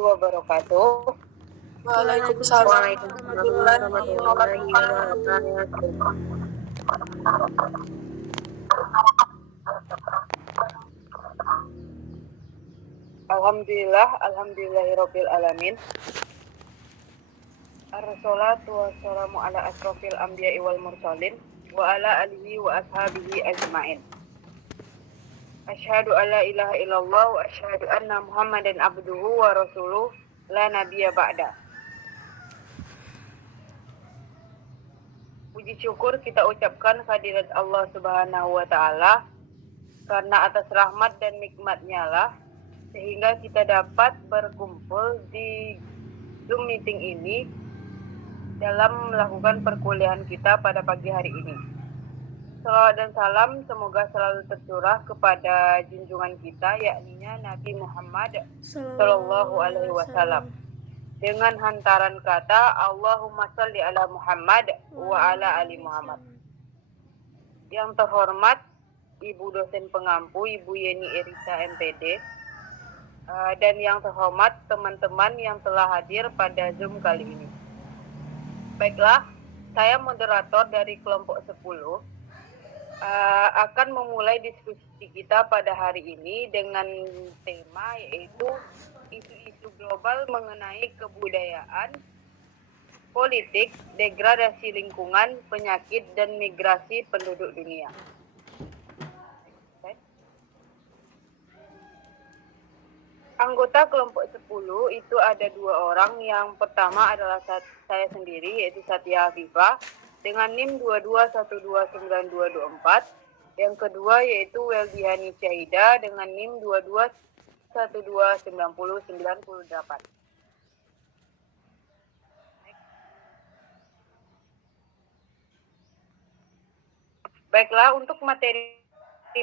warahmatullahi wabarakatuh. Waalaikumsalam Waalaikumsalam warahmatullahi warahmatullahi wabarakatuh. wabarakatuh. Alhamdulillahirabbil alamin. Assalatu wassalamu ala asrofil anbiya'i wal mursalin wa ala alihi wa ashabihi ajmain. Asyhadu alla ilaha illallah wa asyhadu anna Muhammadan abduhu wa rasuluh la nabiyya ba'da. Puji syukur kita ucapkan kehadirat Allah Subhanahu wa taala karena atas rahmat dan nikmat-Nya lah sehingga kita dapat berkumpul di Zoom meeting ini dalam melakukan perkuliahan kita pada pagi hari ini. Salawat dan salam semoga selalu tercurah kepada junjungan kita yakni Nabi Muhammad Sallallahu Alaihi Wasallam dengan hantaran kata Allahumma salli ala Muhammad wa ala ali Muhammad. Yang terhormat Ibu dosen pengampu Ibu Yeni Irisa MPD dan yang terhormat teman-teman yang telah hadir pada Zoom kali ini. Baiklah, saya moderator dari kelompok 10 akan memulai diskusi kita pada hari ini dengan tema yaitu isu-isu global mengenai kebudayaan, politik, degradasi lingkungan, penyakit, dan migrasi penduduk dunia. Anggota kelompok 10 itu ada 2 orang. Yang pertama adalah saya sendiri yaitu Satya Afifah dengan NIM 22129224. Yang kedua yaitu Weldihani Syahida dengan NIM 22129098. Baiklah, untuk materi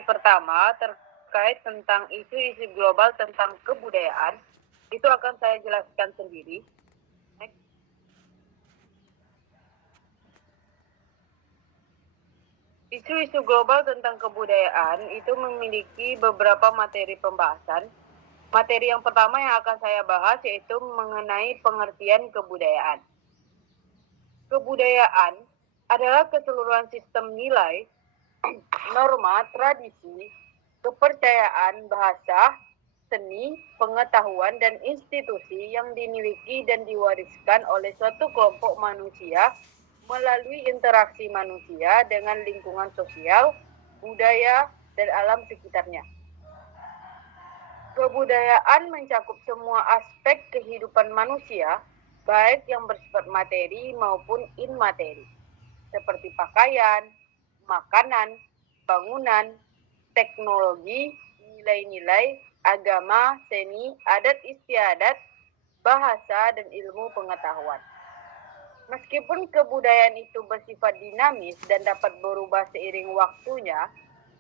pertama terkait tentang isu-isu global tentang kebudayaan, itu akan saya jelaskan sendiri. Isu-isu global tentang kebudayaan itu memiliki beberapa materi pembahasan. Materi yang pertama yang akan saya bahas yaitu mengenai pengertian kebudayaan. Kebudayaan adalah keseluruhan sistem nilai, norma, tradisi, kepercayaan, bahasa, seni, pengetahuan, dan institusi yang dimiliki dan diwariskan oleh suatu kelompok manusia melalui interaksi manusia dengan lingkungan sosial, budaya, dan alam sekitarnya. Kebudayaan mencakup semua aspek kehidupan manusia, baik yang bersifat materi maupun immateri, seperti pakaian, makanan, bangunan, teknologi, nilai-nilai, agama, seni, adat istiadat, bahasa, dan ilmu pengetahuan. Meskipun kebudayaan itu bersifat dinamis dan dapat berubah seiring waktunya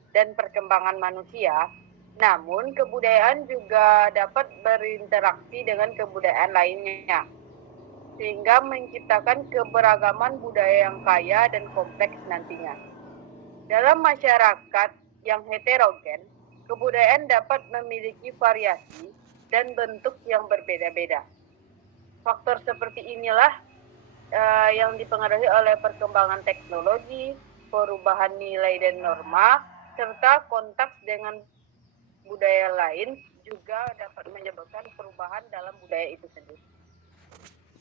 dan perkembangan manusia, namun kebudayaan juga dapat berinteraksi dengan kebudayaan lainnya, sehingga menciptakan keberagaman budaya yang kaya dan kompleks nantinya. Dalam masyarakat yang heterogen, kebudayaan dapat memiliki variasi dan bentuk yang berbeda-beda. Faktor seperti inilah yang dipengaruhi oleh perkembangan teknologi, perubahan nilai dan norma, serta kontak dengan budaya lain juga dapat menyebabkan perubahan dalam budaya itu sendiri.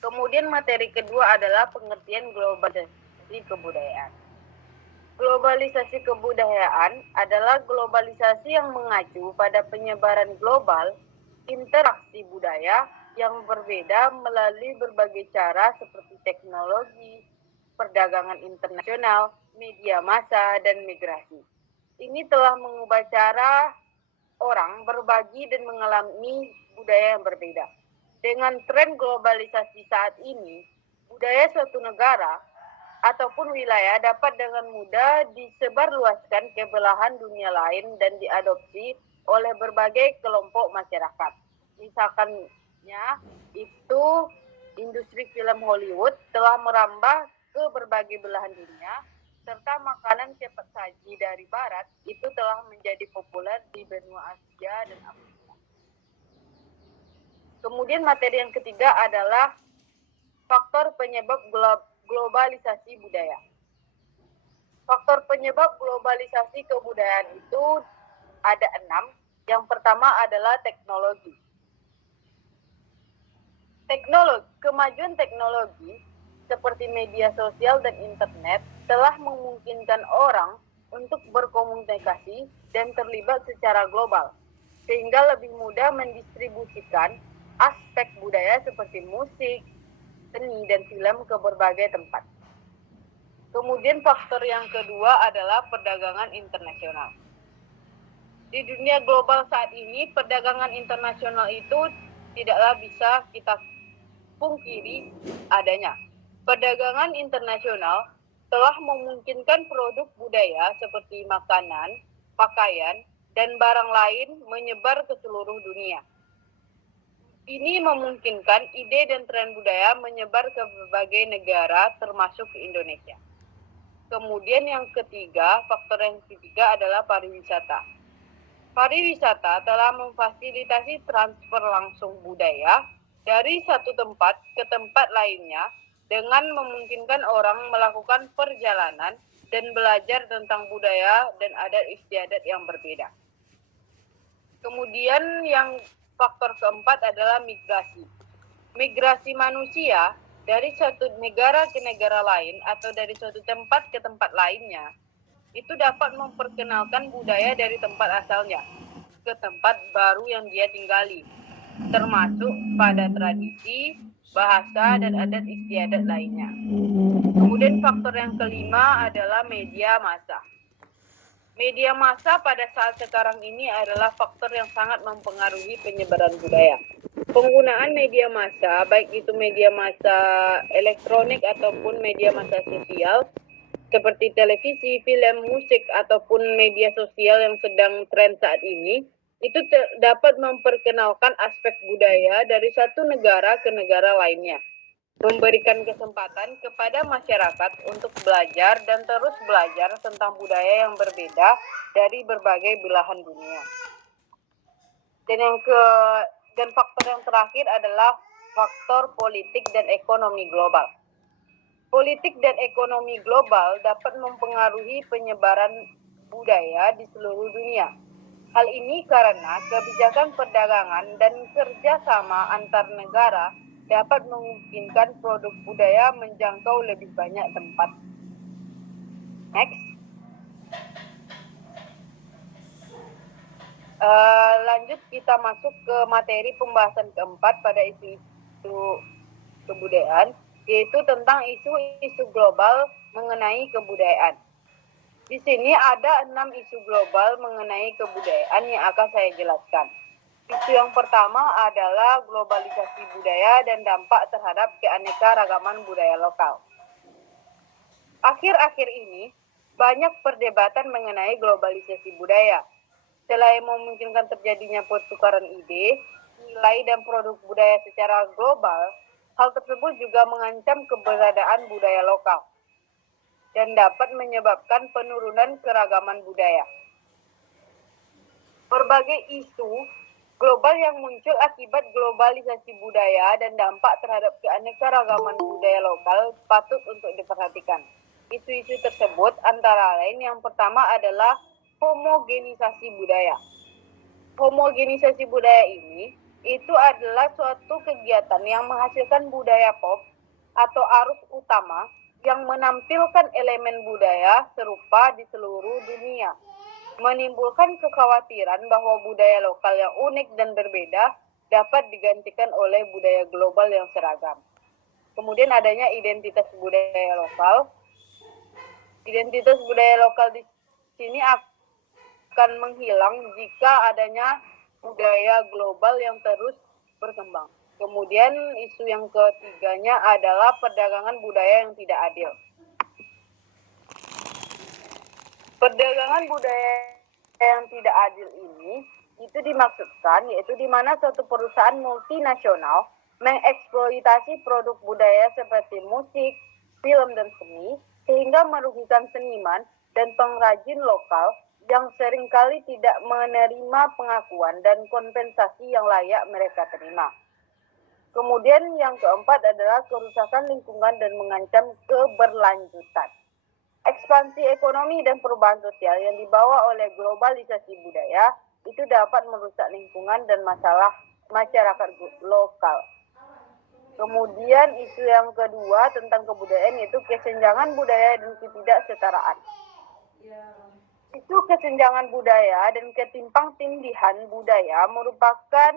Kemudian materi kedua adalah pengertian globalisasi kebudayaan. Globalisasi kebudayaan adalah globalisasi yang mengacu pada penyebaran global interaksi budaya yang berbeda melalui berbagai cara seperti teknologi, perdagangan internasional, media massa, dan migrasi. Ini telah mengubah cara orang berbagi dan mengalami budaya yang berbeda. Dengan tren globalisasi saat ini, budaya suatu negara ataupun wilayah dapat dengan mudah disebarluaskan ke belahan dunia lain dan diadopsi oleh berbagai kelompok masyarakat. Misalkannya itu industri film Hollywood telah merambah ke berbagai belahan dunia, serta makanan cepat saji dari barat itu telah menjadi populer di benua Asia dan Afrika. Kemudian materi yang ketiga adalah faktor penyebab globalisasi budaya. Faktor penyebab globalisasi kebudayaan itu ada 6. Yang pertama adalah teknologi. Kemajuan teknologi seperti media sosial dan internet telah memungkinkan orang untuk berkomunikasi dan terlibat secara global, sehingga lebih mudah mendistribusikan aspek budaya seperti musik, seni, dan film ke berbagai tempat. Kemudian faktor yang kedua adalah perdagangan internasional. Di dunia global saat ini, perdagangan internasional itu tidaklah bisa kita pungkiri adanya. Perdagangan internasional telah memungkinkan produk budaya seperti makanan, pakaian, dan barang lain menyebar ke seluruh dunia. Ini memungkinkan ide dan tren budaya menyebar ke berbagai negara termasuk ke Indonesia. Kemudian faktor yang ketiga adalah pariwisata. Pariwisata telah memfasilitasi transfer langsung budaya dari satu tempat ke tempat lainnya dengan memungkinkan orang melakukan perjalanan dan belajar tentang budaya dan adat istiadat yang berbeda. Kemudian faktor keempat adalah migrasi. Migrasi manusia dari suatu negara ke negara lain atau dari suatu tempat ke tempat lainnya itu dapat memperkenalkan budaya dari tempat asalnya ke tempat baru yang dia tinggali, termasuk pada tradisi, bahasa, dan adat istiadat lainnya. Kemudian faktor yang kelima adalah media massa. Media massa pada saat sekarang ini adalah faktor yang sangat mempengaruhi penyebaran budaya. Penggunaan media massa, baik itu media massa elektronik ataupun media massa sosial, seperti televisi, film, musik, ataupun media sosial yang sedang tren saat ini, itu dapat memperkenalkan aspek budaya dari satu negara ke negara lainnya, memberikan kesempatan kepada masyarakat untuk belajar dan terus belajar tentang budaya yang berbeda dari berbagai belahan dunia. Dan faktor yang terakhir adalah faktor politik dan ekonomi global. Politik dan ekonomi global dapat mempengaruhi penyebaran budaya di seluruh dunia. Hal ini karena kebijakan perdagangan dan kerjasama antar negara dapat memungkinkan produk budaya menjangkau lebih banyak tempat. Next. Lanjut kita masuk ke materi pembahasan keempat pada isu-isu kebudayaan, yaitu tentang isu-isu global mengenai kebudayaan. Di sini ada 6 isu global mengenai kebudayaan yang akan saya jelaskan. Isu yang pertama adalah globalisasi budaya dan dampak terhadap keanekaragaman budaya lokal. Akhir-akhir ini, banyak perdebatan mengenai globalisasi budaya. Selain memungkinkan terjadinya pertukaran ide, nilai dan produk budaya secara global, hal tersebut juga mengancam keberadaan budaya lokal dan dapat menyebabkan penurunan keragaman budaya. Berbagai isu global yang muncul akibat globalisasi budaya dan dampak terhadap keanekaragaman budaya lokal patut untuk diperhatikan. Isu-isu tersebut antara lain yang pertama adalah homogenisasi budaya. Homogenisasi budaya ini itu adalah suatu kegiatan yang menghasilkan budaya pop atau arus utama yang menampilkan elemen budaya serupa di seluruh dunia, menimbulkan kekhawatiran bahwa budaya lokal yang unik dan berbeda dapat digantikan oleh budaya global yang seragam. Kemudian adanya identitas budaya lokal. Identitas budaya lokal di sini akan menghilang jika adanya budaya global yang terus berkembang. Kemudian isu yang ketiganya adalah perdagangan budaya yang tidak adil. Perdagangan budaya yang tidak adil ini itu dimaksudkan yaitu di mana suatu perusahaan multinasional mengeksploitasi produk budaya seperti musik, film, dan seni sehingga merugikan seniman dan pengrajin lokal yang seringkali tidak menerima pengakuan dan kompensasi yang layak mereka terima. Kemudian yang keempat adalah kerusakan lingkungan dan mengancam keberlanjutan. Ekspansi ekonomi dan perubahan sosial yang dibawa oleh globalisasi budaya itu dapat merusak lingkungan dan masalah masyarakat lokal. Kemudian isu yang kedua tentang kebudayaan yaitu kesenjangan budaya dan ketidaksetaraan. Isu kesenjangan budaya dan ketimpang-tindihan budaya merupakan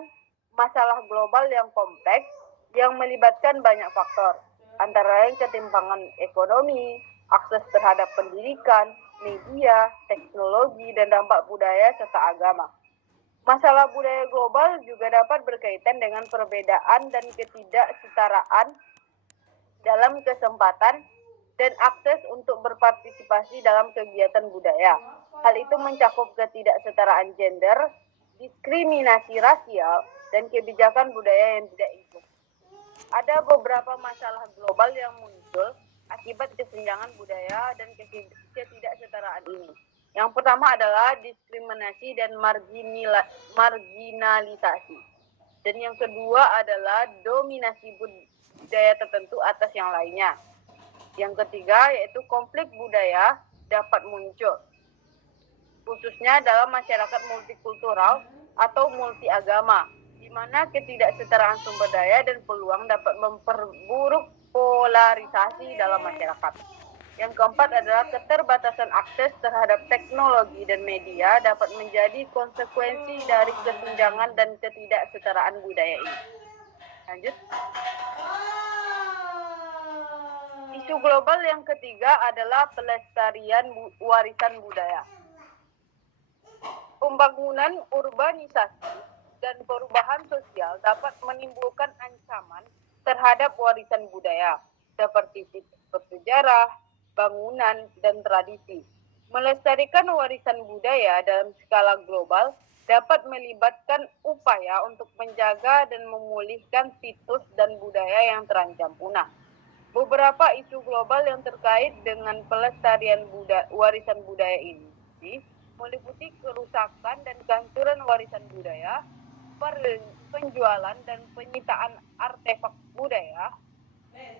masalah global yang kompleks yang melibatkan banyak faktor, antara lain ketimpangan ekonomi, akses terhadap pendidikan, media, teknologi, dan dampak budaya serta agama. Masalah budaya global juga dapat berkaitan dengan perbedaan dan ketidaksetaraan dalam kesempatan dan akses untuk berpartisipasi dalam kegiatan budaya. Hal itu mencakup ketidaksetaraan gender, diskriminasi rasial, dan kebijakan budaya yang tidak inklusif. Ada beberapa masalah global yang muncul akibat kesenjangan budaya dan ketidaksetaraan ini. Yang pertama adalah diskriminasi dan marginalisasi. Dan yang kedua adalah dominasi budaya tertentu atas yang lainnya. Yang ketiga yaitu konflik budaya dapat muncul, khususnya dalam masyarakat multikultural atau multiagama, di mana ketidaksetaraan sumber daya dan peluang dapat memperburuk polarisasi dalam masyarakat. Yang keempat adalah keterbatasan akses terhadap teknologi dan media dapat menjadi konsekuensi dari kesenjangan dan ketidaksetaraan budaya ini. Lanjut. Isu global yang ketiga adalah pelestarian warisan budaya. Pembangunan urbanisasi dan perubahan sosial dapat menimbulkan ancaman terhadap warisan budaya, seperti sejarah, bangunan, dan tradisi. Melestarikan warisan budaya dalam skala global dapat melibatkan upaya untuk menjaga dan memulihkan situs dan budaya yang terancam punah. Beberapa isu global yang terkait dengan pelestarian warisan budaya ini meliputi kerusakan dan kehancuran warisan budaya, penjualan dan penyitaan artefak budaya,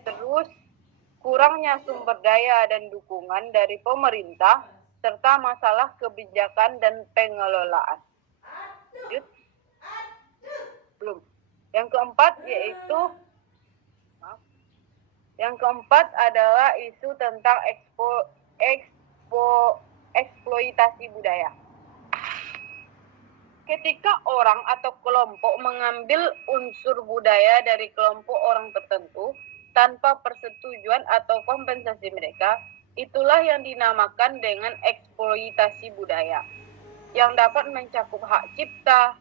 terus kurangnya sumber daya dan dukungan dari pemerintah, serta masalah kebijakan dan pengelolaan. Lanjut. Belum. Yang keempat adalah isu tentang eksploitasi budaya. Ketika orang atau kelompok mengambil unsur budaya dari kelompok orang tertentu tanpa persetujuan atau kompensasi mereka, itulah yang dinamakan dengan eksploitasi budaya, yang dapat mencakup hak cipta,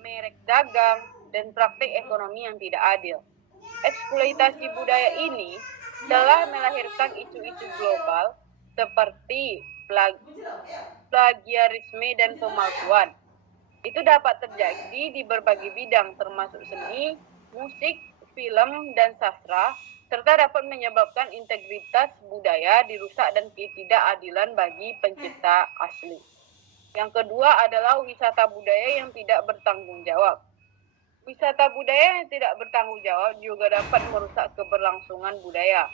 merek dagang, dan praktik ekonomi yang tidak adil. Eksploitasi budaya ini telah melahirkan isu-isu global seperti plagiarisme dan pemalsuan. Itu dapat terjadi di berbagai bidang termasuk seni, musik, film, dan sastra, serta dapat menyebabkan integritas budaya dirusak dan ketidakadilan bagi pencipta asli. Yang kedua adalah wisata budaya yang tidak bertanggung jawab. Wisata budaya yang tidak bertanggung jawab juga dapat merusak keberlangsungan budaya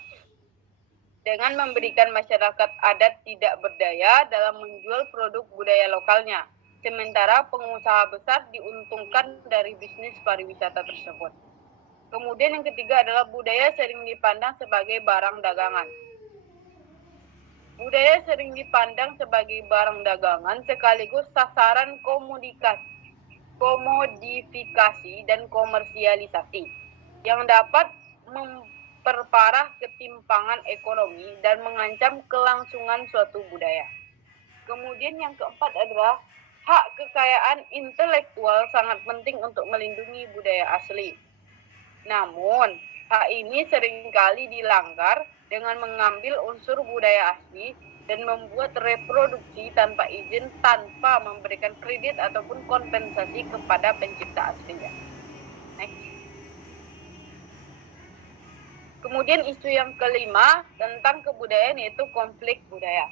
dengan memberikan masyarakat adat tidak berdaya dalam menjual produk budaya lokalnya, sementara pengusaha besar diuntungkan dari bisnis pariwisata tersebut. Kemudian yang ketiga adalah budaya sering dipandang sebagai barang dagangan. Budaya sering dipandang sebagai barang dagangan sekaligus sasaran komodifikasi dan komersialisasi yang dapat memperparah ketimpangan ekonomi dan mengancam kelangsungan suatu budaya. Kemudian yang keempat adalah hak kekayaan intelektual sangat penting untuk melindungi budaya asli. Namun, hak ini seringkali dilanggar dengan mengambil unsur budaya asli dan membuat reproduksi tanpa izin tanpa memberikan kredit ataupun kompensasi kepada pencipta aslinya. Next. Kemudian isu yang kelima tentang kebudayaan yaitu konflik budaya.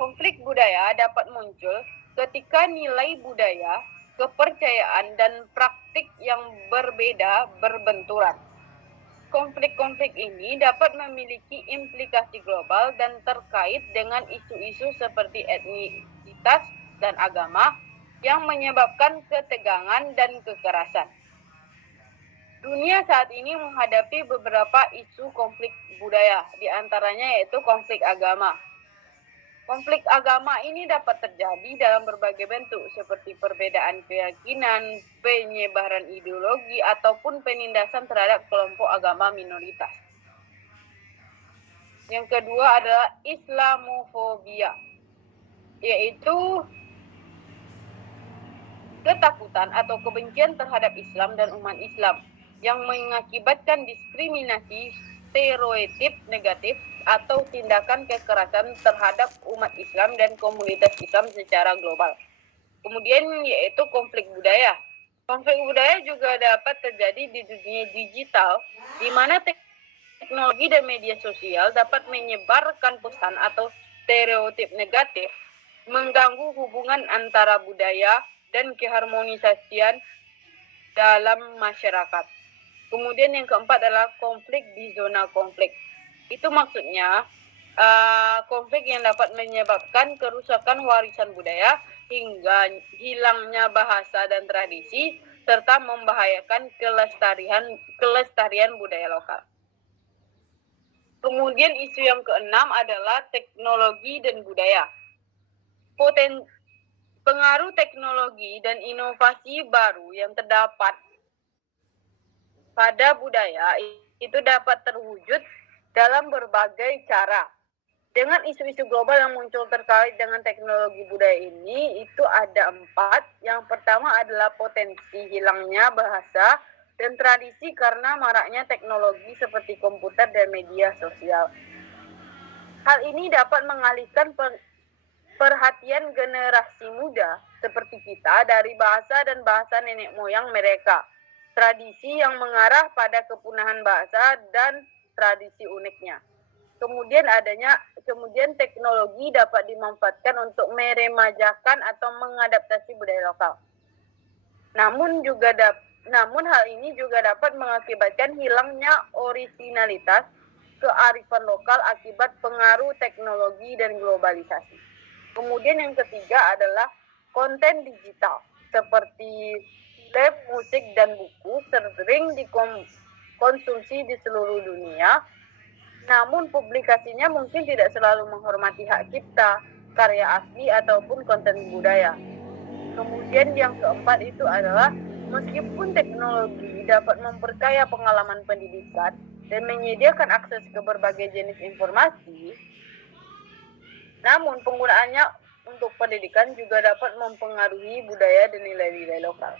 Konflik budaya dapat muncul ketika nilai budaya kepercayaan, dan praktik yang berbeda berbenturan. Konflik-konflik ini dapat memiliki implikasi global dan terkait dengan isu-isu seperti etnisitas dan agama yang menyebabkan ketegangan dan kekerasan. Dunia saat ini menghadapi beberapa isu konflik budaya, di antaranya yaitu konflik agama. Konflik agama ini dapat terjadi dalam berbagai bentuk, seperti perbedaan keyakinan, penyebaran ideologi, ataupun penindasan terhadap kelompok agama minoritas. Yang kedua adalah Islamofobia, yaitu ketakutan atau kebencian terhadap Islam dan umat Islam yang mengakibatkan diskriminasi, stereotip negatif, atau tindakan kekerasan terhadap umat Islam dan komunitas Islam secara global. Kemudian yaitu konflik budaya. Konflik budaya juga dapat terjadi di dunia digital, di mana teknologi dan media sosial dapat menyebarkan pesan atau stereotip negatif, mengganggu hubungan antara budaya dan keharmonisasian dalam masyarakat. Kemudian yang keempat adalah konflik di zona konflik. Itu maksudnya konflik yang dapat menyebabkan kerusakan warisan budaya hingga hilangnya bahasa dan tradisi serta membahayakan kelestarian budaya lokal. Kemudian isu yang keenam adalah teknologi dan budaya. Pengaruh teknologi dan inovasi baru yang terdapat pada budaya itu dapat terwujud dalam berbagai cara. Dengan isu-isu global yang muncul terkait dengan teknologi budaya ini, itu ada 4. Yang pertama adalah potensi hilangnya bahasa dan tradisi karena maraknya teknologi seperti komputer dan media sosial. Hal ini dapat mengalihkan perhatian generasi muda seperti kita dari bahasa dan bahasa nenek moyang mereka. Tradisi yang mengarah pada kepunahan bahasa dan tradisi uniknya. Kemudian teknologi dapat dimanfaatkan untuk meremajakan atau mengadaptasi budaya lokal. Namun hal ini juga dapat mengakibatkan hilangnya orisinalitas kearifan lokal akibat pengaruh teknologi dan globalisasi. Kemudian yang ketiga adalah konten digital seperti film, musik, dan buku sering dikonsumsi di seluruh dunia, namun publikasinya mungkin tidak selalu menghormati hak cipta, karya asli, ataupun konten budaya. Kemudian yang keempat itu adalah meskipun teknologi dapat memperkaya pengalaman pendidikan dan menyediakan akses ke berbagai jenis informasi, namun penggunaannya untuk pendidikan juga dapat mempengaruhi budaya dan nilai-nilai lokal.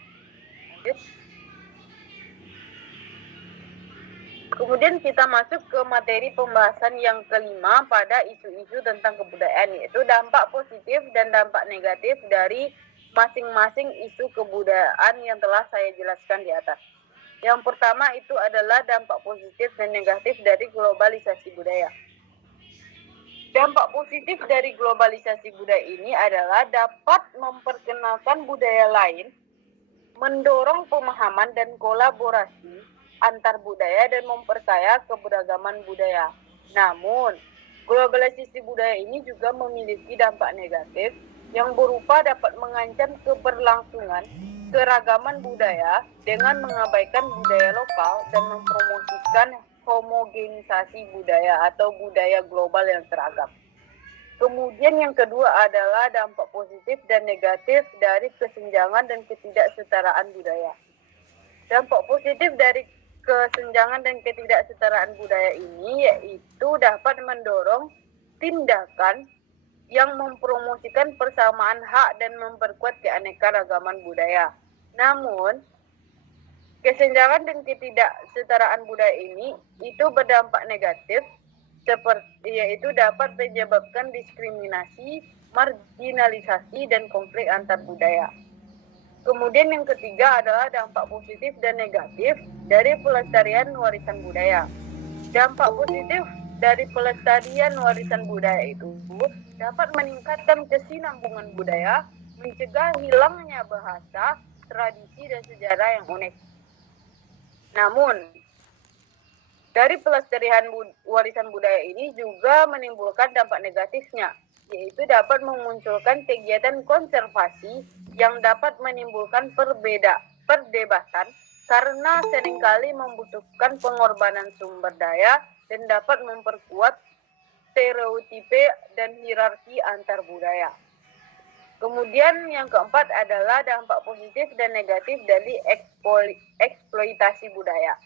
Kemudian kita masuk ke materi pembahasan yang kelima pada isu-isu tentang kebudayaan, yaitu dampak positif dan dampak negatif dari masing-masing isu kebudayaan yang telah saya jelaskan di atas. Yang pertama itu adalah dampak positif dan negatif dari globalisasi budaya. Dampak positif dari globalisasi budaya ini adalah dapat memperkenalkan budaya lain, mendorong pemahaman dan kolaborasi antar budaya dan memperkaya keberagaman budaya. Namun, globalisasi budaya ini juga memiliki dampak negatif yang berupa dapat mengancam keberlangsungan keragaman budaya dengan mengabaikan budaya lokal dan mempromosikan homogenisasi budaya atau budaya global yang seragam. Kemudian yang kedua adalah dampak positif dan negatif dari kesenjangan dan ketidaksetaraan budaya. Dampak positif dari kesenjangan dan ketidaksetaraan budaya ini yaitu dapat mendorong tindakan yang mempromosikan persamaan hak dan memperkuat keanekaragaman budaya. Namun, kesenjangan dan ketidaksetaraan budaya ini itu berdampak negatif yaitu dapat menyebabkan diskriminasi, marginalisasi, dan konflik antar budaya. Kemudian yang ketiga adalah dampak positif dan negatif dari pelestarian warisan budaya. Dampak positif dari pelestarian warisan budaya itu dapat meningkatkan kesinambungan budaya, mencegah hilangnya bahasa, tradisi, dan sejarah yang unik. Namun, dari pelestarian warisan budaya ini juga menimbulkan dampak negatifnya, yaitu dapat memunculkan kegiatan konservasi yang dapat menimbulkan perdebatan karena seringkali membutuhkan pengorbanan sumber daya dan dapat memperkuat stereotipe dan hierarki antar budaya. Kemudian yang keempat adalah dampak positif dan negatif dari eksploitasi budaya.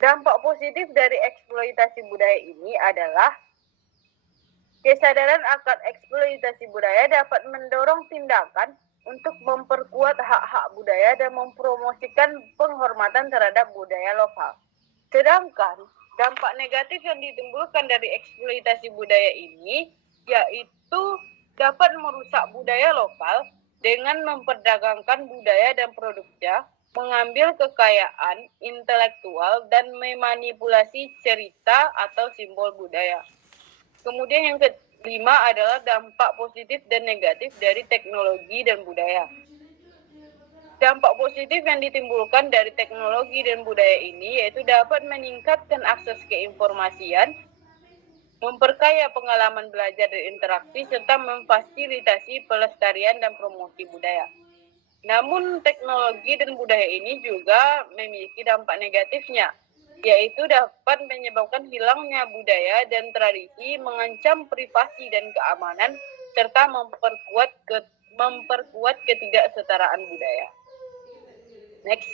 Dampak positif dari eksploitasi budaya ini adalah kesadaran akan eksploitasi budaya dapat mendorong tindakan untuk memperkuat hak-hak budaya dan mempromosikan penghormatan terhadap budaya lokal. Sedangkan dampak negatif yang ditimbulkan dari eksploitasi budaya ini yaitu dapat merusak budaya lokal dengan memperdagangkan budaya dan produknya, mengambil kekayaan intelektual dan memanipulasi cerita atau simbol budaya. Kemudian yang kelima adalah dampak positif dan negatif dari teknologi dan budaya. Dampak positif yang ditimbulkan dari teknologi dan budaya ini yaitu dapat meningkatkan akses keinformasian, memperkaya pengalaman belajar dan interaksi, serta memfasilitasi pelestarian dan promosi budaya. Namun teknologi dan budaya ini juga memiliki dampak negatifnya, yaitu dapat menyebabkan hilangnya budaya dan tradisi, mengancam privasi dan keamanan, serta memperkuat ketidaksetaraan budaya. Next.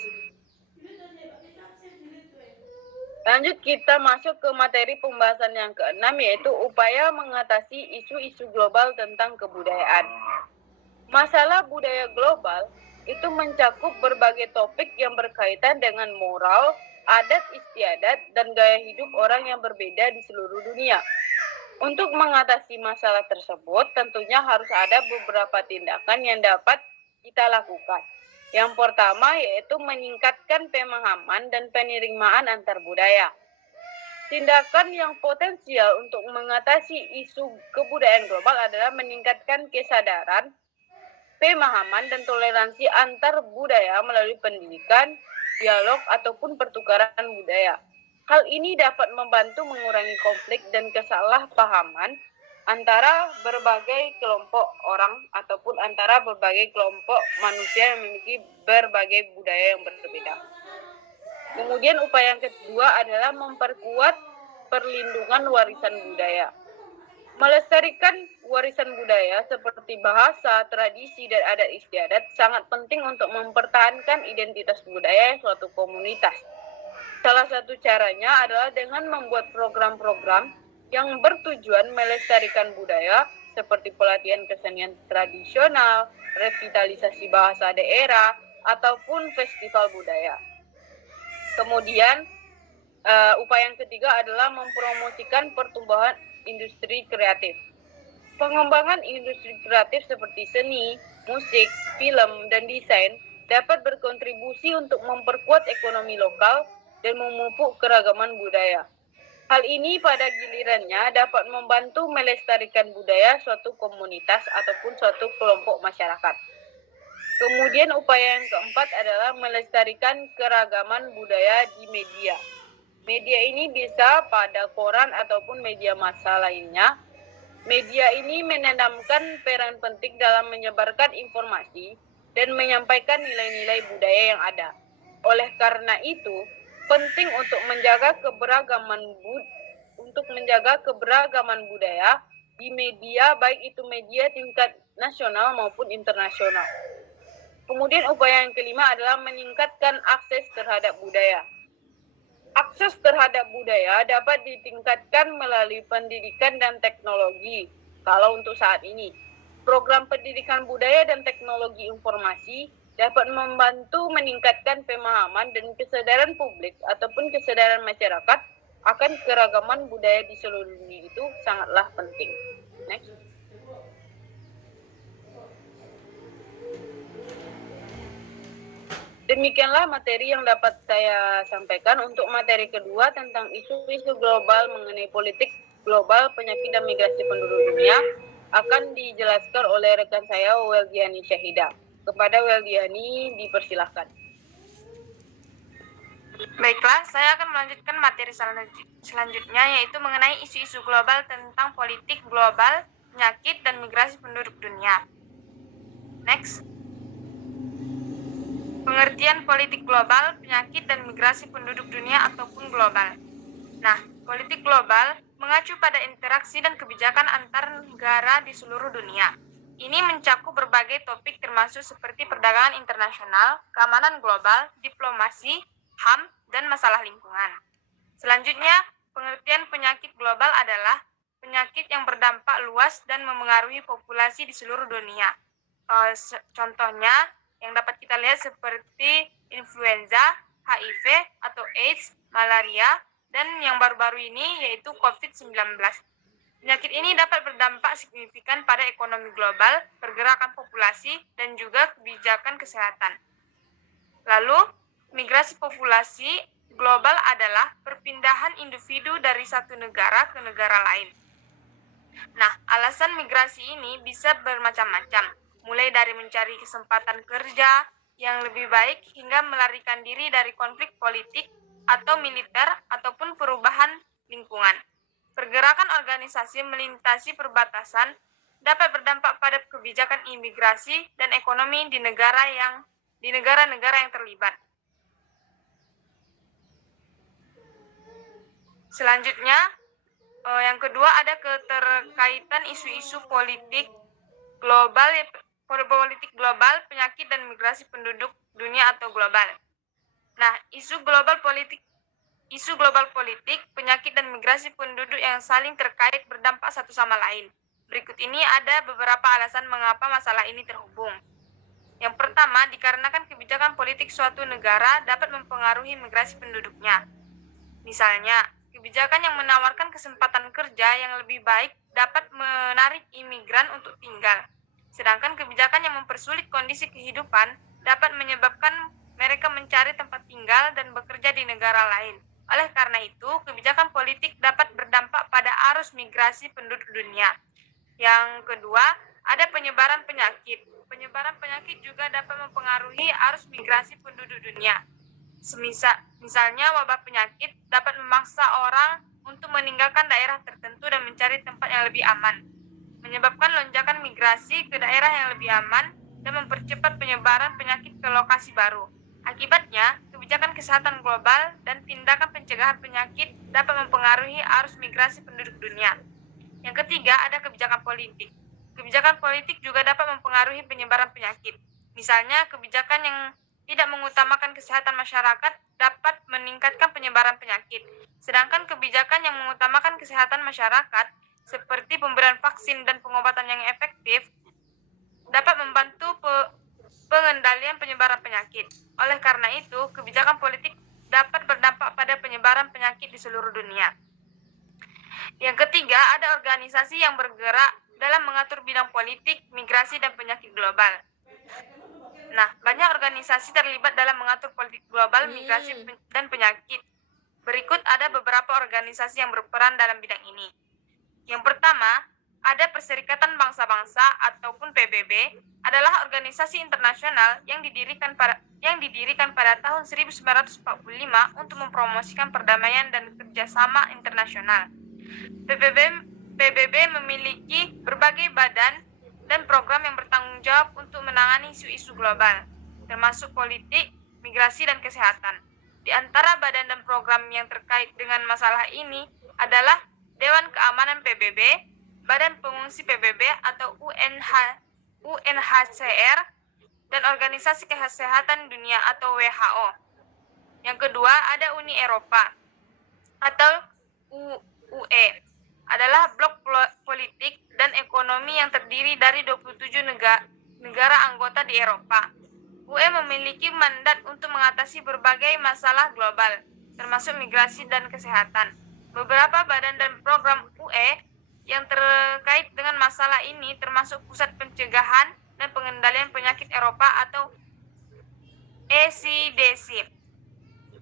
Lanjut kita masuk ke materi pembahasan yang keenam, yaitu upaya mengatasi isu-isu global tentang kebudayaan. Masalah budaya global itu mencakup berbagai topik yang berkaitan dengan moral, adat istiadat, dan gaya hidup orang yang berbeda di seluruh dunia. Untuk mengatasi masalah tersebut, tentunya harus ada beberapa tindakan yang dapat kita lakukan. Yang pertama yaitu meningkatkan pemahaman dan penerimaan antar budaya. Tindakan yang potensial untuk mengatasi isu kebudayaan global adalah meningkatkan kesadaran, pemahaman, dan toleransi antar budaya melalui pendidikan, dialog, ataupun pertukaran budaya. Hal ini dapat membantu mengurangi konflik dan kesalahpahaman antara berbagai kelompok orang ataupun antara berbagai kelompok manusia yang memiliki berbagai budaya yang berbeda. Kemudian upaya yang kedua adalah memperkuat perlindungan warisan budaya. Melestarikan warisan budaya seperti bahasa, tradisi, dan adat istiadat sangat penting untuk mempertahankan identitas budaya suatu komunitas. Salah satu caranya adalah dengan membuat program-program yang bertujuan melestarikan budaya seperti pelatihan kesenian tradisional, revitalisasi bahasa daerah, ataupun festival budaya. Kemudian upaya yang ketiga adalah mempromosikan pertumbuhan industri kreatif. Pengembangan industri kreatif seperti seni, musik, film, dan desain dapat berkontribusi untuk memperkuat ekonomi lokal dan memupuk keragaman budaya. Hal ini pada gilirannya dapat membantu melestarikan budaya suatu komunitas ataupun suatu kelompok masyarakat. Kemudian upaya yang keempat adalah melestarikan keragaman budaya di media. Media ini bisa pada koran ataupun media massa lainnya. Media ini menanamkan peran penting dalam menyebarkan informasi dan menyampaikan nilai-nilai budaya yang ada. Oleh karena itu, penting untuk menjaga keberagaman budaya di media, baik itu media tingkat nasional maupun internasional. Kemudian upaya yang kelima adalah meningkatkan akses terhadap budaya. Akses terhadap budaya dapat ditingkatkan melalui pendidikan dan teknologi. Kalau untuk saat ini, program pendidikan budaya dan teknologi informasi dapat membantu meningkatkan pemahaman dan kesadaran publik ataupun kesadaran masyarakat akan keragaman budaya di seluruh dunia itu sangatlah penting. Next. Demikianlah materi yang dapat saya sampaikan. Untuk materi kedua tentang isu-isu global mengenai politik global, penyakit, dan migrasi penduduk dunia, akan dijelaskan oleh rekan saya Weldiani Syahida. Kepada Weldiani dipersilahkan. Baiklah, saya akan melanjutkan materi selanjutnya, yaitu mengenai isu-isu global tentang politik global, penyakit, dan migrasi penduduk dunia. Next. Pengertian politik global, penyakit, dan migrasi penduduk dunia ataupun global. Nah, politik global mengacu pada interaksi dan kebijakan antar negara di seluruh dunia. Ini mencakup berbagai topik termasuk seperti perdagangan internasional, keamanan global, diplomasi, HAM, dan masalah lingkungan. Selanjutnya, pengertian penyakit global adalah penyakit yang berdampak luas dan memengaruhi populasi di seluruh dunia. Contohnya yang dapat kita lihat seperti influenza, HIV atau AIDS, malaria, dan yang baru-baru ini yaitu COVID-19. Penyakit ini dapat berdampak signifikan pada ekonomi global, pergerakan populasi, dan juga kebijakan kesehatan. Lalu, migrasi populasi global adalah perpindahan individu dari satu negara ke negara lain. Nah, alasan migrasi ini bisa bermacam-macam, mulai dari mencari kesempatan kerja yang lebih baik hingga melarikan diri dari konflik politik atau militer ataupun perubahan lingkungan. Pergerakan organisasi melintasi perbatasan dapat berdampak pada kebijakan imigrasi dan ekonomi di negara-negara yang terlibat. Selanjutnya, yang kedua ada keterkaitan isu-isu politik global, penyakit dan migrasi penduduk dunia atau global. Nah, isu global politik, penyakit dan migrasi penduduk yang saling terkait berdampak satu sama lain. Berikut ini ada beberapa alasan mengapa masalah ini terhubung. Yang pertama, dikarenakan kebijakan politik suatu negara dapat mempengaruhi migrasi penduduknya. Misalnya, kebijakan yang menawarkan kesempatan kerja yang lebih baik dapat menarik imigran untuk tinggal. Sedangkan kebijakan yang mempersulit kondisi kehidupan dapat menyebabkan mereka mencari tempat tinggal dan bekerja di negara lain. Oleh karena itu, kebijakan politik dapat berdampak pada arus migrasi penduduk dunia. Yang kedua, ada penyebaran penyakit. Penyebaran penyakit juga dapat mempengaruhi arus migrasi penduduk dunia. Misalnya, wabah penyakit dapat memaksa orang untuk meninggalkan daerah tertentu dan mencari tempat yang lebih aman, menyebabkan lonjakan migrasi ke daerah yang lebih aman dan mempercepat penyebaran penyakit ke lokasi baru. Akibatnya, kebijakan kesehatan global dan tindakan pencegahan penyakit dapat mempengaruhi arus migrasi penduduk dunia. Yang ketiga, ada kebijakan politik. Kebijakan politik juga dapat mempengaruhi penyebaran penyakit. Misalnya, kebijakan yang tidak mengutamakan kesehatan masyarakat dapat meningkatkan penyebaran penyakit. Sedangkan kebijakan yang mengutamakan kesehatan masyarakat, seperti pemberian vaksin dan pengobatan yang efektif, dapat membantu pengendalian penyebaran penyakit. Oleh karena itu, kebijakan politik dapat berdampak pada penyebaran penyakit di seluruh dunia. Yang ketiga, ada organisasi yang bergerak dalam mengatur bidang politik, migrasi, dan penyakit global. Nah, banyak organisasi terlibat dalam mengatur politik global, migrasi, dan penyakit. Berikut ada beberapa organisasi yang berperan dalam bidang ini. Yang pertama, ada Perserikatan Bangsa-Bangsa ataupun PBB, adalah organisasi internasional yang didirikan pada tahun 1945 untuk mempromosikan perdamaian dan kerjasama internasional. PBB memiliki berbagai badan dan program yang bertanggung jawab untuk menangani isu-isu global, termasuk politik, migrasi, dan kesehatan. Di antara badan dan program yang terkait dengan masalah ini adalah Dewan Keamanan PBB, Badan Pengungsi PBB atau UNHCR, dan Organisasi Kesehatan Dunia atau WHO. Yang kedua, ada Uni Eropa atau UE, adalah blok politik dan ekonomi yang terdiri dari 27 negara anggota di Eropa. UE memiliki mandat untuk mengatasi berbagai masalah global, termasuk migrasi dan kesehatan. Beberapa badan dan program UE yang terkait dengan masalah ini termasuk Pusat Pencegahan dan Pengendalian Penyakit Eropa atau ECDC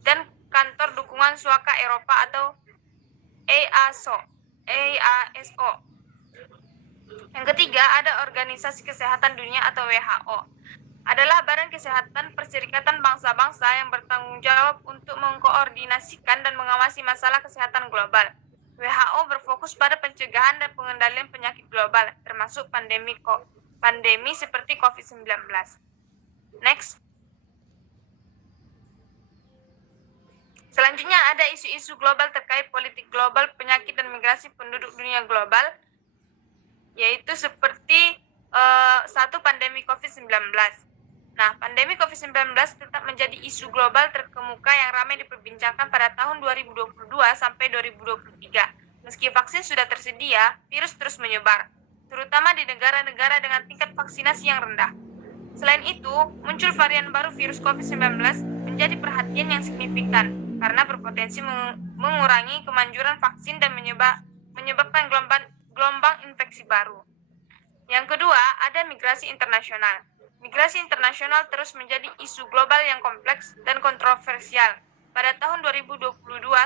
dan Kantor Dukungan Suaka Eropa atau EASO. Yang ketiga, ada Organisasi Kesehatan Dunia atau WHO. Adalah badan kesehatan Perserikatan Bangsa-Bangsa yang bertanggung jawab untuk mengkoordinasikan dan mengawasi masalah kesehatan global. WHO berfokus pada pencegahan dan pengendalian penyakit global, termasuk pandemi seperti COVID-19. Next. Selanjutnya ada isu-isu global terkait politik global, penyakit dan migrasi penduduk dunia global, yaitu seperti satu pandemi COVID-19. Nah, pandemi COVID-19 tetap menjadi isu global terkemuka yang ramai diperbincangkan pada tahun 2022 sampai 2023. Meski vaksin sudah tersedia, virus terus menyebar, terutama di negara-negara dengan tingkat vaksinasi yang rendah. Selain itu, muncul varian baru virus COVID-19 menjadi perhatian yang signifikan karena berpotensi mengurangi kemanjuran vaksin dan menyebabkan gelombang infeksi baru. Yang kedua, ada migrasi internasional. Migrasi internasional terus menjadi isu global yang kompleks dan kontroversial pada tahun 2022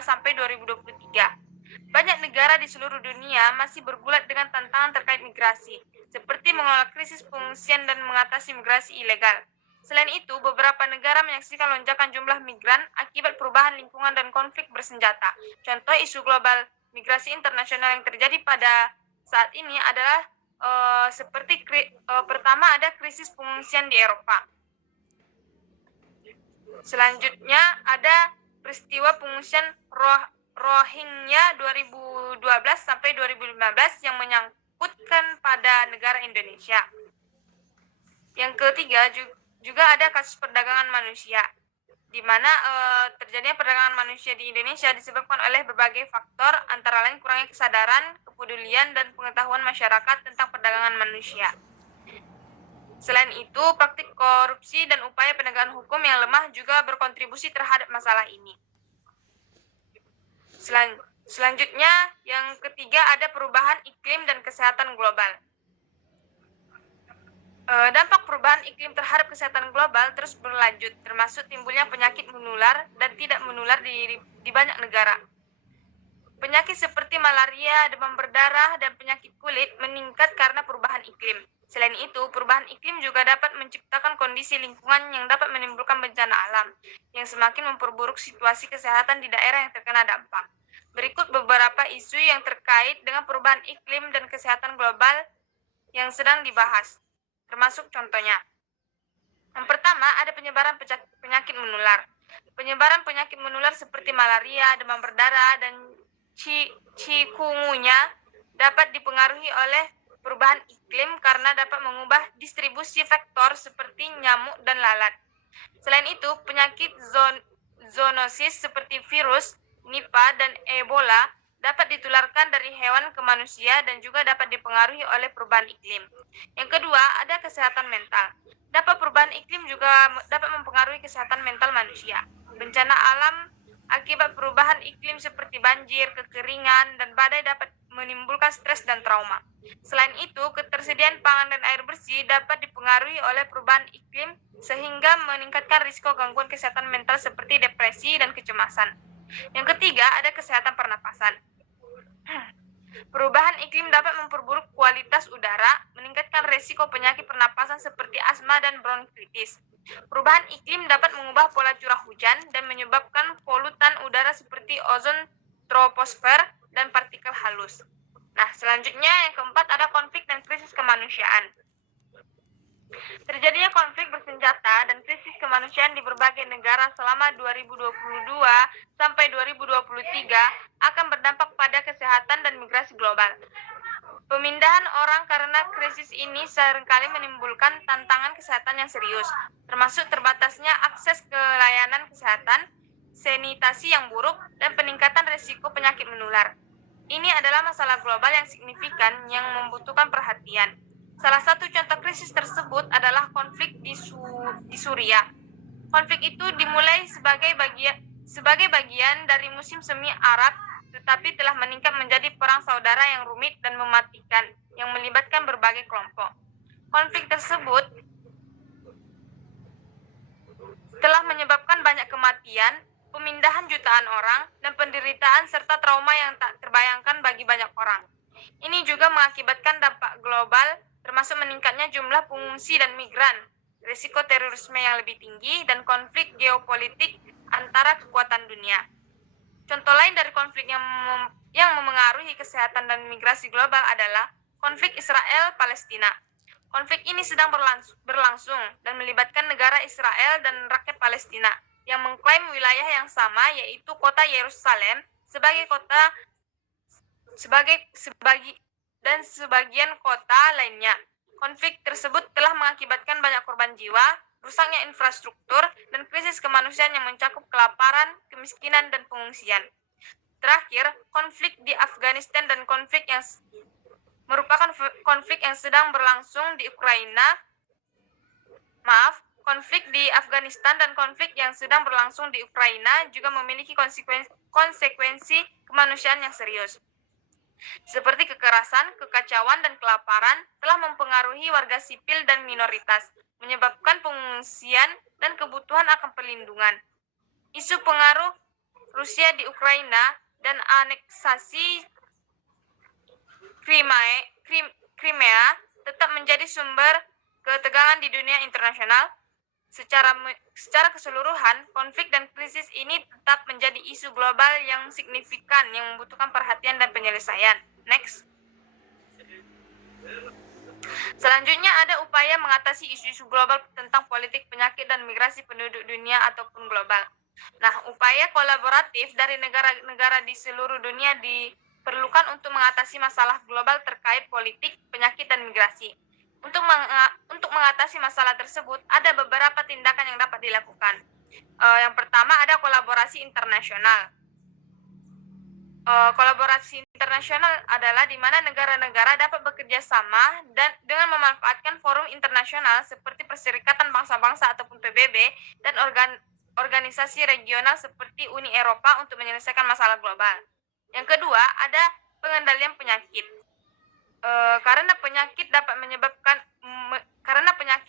sampai 2023. Banyak negara di seluruh dunia masih bergulat dengan tantangan terkait migrasi, seperti mengelola krisis pengungsian dan mengatasi migrasi ilegal. Selain itu, beberapa negara menyaksikan lonjakan jumlah migran akibat perubahan lingkungan dan konflik bersenjata. Contoh isu global migrasi internasional yang terjadi pada saat ini adalah pertama ada krisis pengungsian di Eropa. Selanjutnya ada peristiwa pengungsian Rohingya 2012 sampai 2015 yang menyangkutkan pada negara Indonesia. Yang ketiga juga ada kasus perdagangan manusia, di mana terjadinya perdagangan manusia di Indonesia disebabkan oleh berbagai faktor, antara lain kurangnya kesadaran, kepedulian, dan pengetahuan masyarakat tentang perdagangan manusia. Selain itu, praktik korupsi dan upaya penegakan hukum yang lemah juga berkontribusi terhadap masalah ini. Selanjutnya, yang ketiga ada perubahan iklim dan kesehatan global. Dampak perubahan iklim terhadap kesehatan global terus berlanjut, termasuk timbulnya penyakit menular dan tidak menular di banyak negara. Penyakit seperti malaria, demam berdarah, dan penyakit kulit meningkat karena perubahan iklim. Selain itu, perubahan iklim juga dapat menciptakan kondisi lingkungan yang dapat menimbulkan bencana alam, yang semakin memperburuk situasi kesehatan di daerah yang terkena dampak. Berikut beberapa isu yang terkait dengan perubahan iklim dan kesehatan global yang sedang dibahas, termasuk contohnya. Yang pertama, ada penyebaran penyakit menular. Penyebaran penyakit menular seperti malaria, demam berdarah, dan chikungunya dapat dipengaruhi oleh perubahan iklim karena dapat mengubah distribusi vektor seperti nyamuk dan lalat. Selain itu, penyakit zoonosis seperti virus, Nipah, dan Ebola dapat ditularkan dari hewan ke manusia dan juga dapat dipengaruhi oleh perubahan iklim. Yang kedua, ada kesehatan mental. Perubahan iklim juga dapat mempengaruhi kesehatan mental manusia. Bencana alam akibat perubahan iklim seperti banjir, kekeringan, dan badai dapat menimbulkan stres dan trauma. Selain itu, ketersediaan pangan dan air bersih dapat dipengaruhi oleh perubahan iklim sehingga meningkatkan risiko gangguan kesehatan mental seperti depresi dan kecemasan. Yang ketiga, ada kesehatan pernapasan. Perubahan iklim dapat memperburuk kualitas udara, meningkatkan risiko penyakit pernapasan seperti asma dan bronkitis. Perubahan iklim dapat mengubah pola curah hujan dan menyebabkan polutan udara seperti ozon troposfer dan partikel halus. Nah, selanjutnya yang keempat ada konflik dan krisis kemanusiaan. Terjadinya konflik bersenjata dan krisis kemanusiaan di berbagai negara selama 2022 sampai 2023 akan berdampak pada kesehatan dan migrasi global. Pemindahan orang karena krisis ini seringkali menimbulkan tantangan kesehatan yang serius, termasuk terbatasnya akses ke layanan kesehatan, sanitasi yang buruk, dan peningkatan risiko penyakit menular. Ini adalah masalah global yang signifikan yang membutuhkan perhatian. Salah satu contoh krisis tersebut adalah konflik di Suriah. Konflik itu dimulai sebagai bagian dari musim semi Arab, tetapi telah meningkat menjadi perang saudara yang rumit dan mematikan, yang melibatkan berbagai kelompok. Konflik tersebut telah menyebabkan banyak kematian, pemindahan jutaan orang, dan penderitaan serta trauma yang tak terbayangkan bagi banyak orang. Ini juga mengakibatkan dampak global, termasuk meningkatnya jumlah pengungsi dan migran, risiko terorisme yang lebih tinggi, dan konflik geopolitik antara kekuatan dunia. Contoh lain dari konflik yang memengaruhi kesehatan dan migrasi global adalah konflik Israel-Palestina. Konflik ini sedang berlangsung dan melibatkan negara Israel dan rakyat Palestina yang mengklaim wilayah yang sama, yaitu kota Yerusalem dan sebagian kota lainnya. Konflik tersebut telah mengakibatkan banyak korban jiwa, rusaknya infrastruktur, dan krisis kemanusiaan yang mencakup kelaparan, kemiskinan, dan pengungsian. Terakhir, konflik di Afghanistan dan konflik yang sedang berlangsung di Ukraina. Konflik di Afghanistan dan konflik yang sedang berlangsung di Ukraina juga memiliki konsekuensi kemanusiaan yang serius, seperti kekerasan, kekacauan, dan kelaparan telah mempengaruhi warga sipil dan minoritas, menyebabkan pengungsian dan kebutuhan akan perlindungan. Isu pengaruh Rusia di Ukraina dan aneksasi Crimea tetap menjadi sumber ketegangan di dunia internasional. Secara keseluruhan, konflik dan krisis ini tetap menjadi isu global yang signifikan yang membutuhkan perhatian dan penyelesaian. Next. Selanjutnya ada upaya mengatasi isu-isu global tentang politik, penyakit, dan migrasi penduduk dunia ataupun global. Nah, upaya kolaboratif dari negara-negara di seluruh dunia diperlukan untuk mengatasi masalah global terkait politik, penyakit, dan migrasi. Untuk mengatasi masalah tersebut, ada beberapa tindakan yang dapat dilakukan. Yang pertama ada kolaborasi internasional. Kolaborasi internasional adalah di mana negara-negara dapat bekerja sama dan dengan memanfaatkan forum internasional seperti Perserikatan Bangsa-Bangsa ataupun PBB dan organisasi regional seperti Uni Eropa untuk menyelesaikan masalah global. Yang kedua ada pengendalian penyakit. Karena penyakit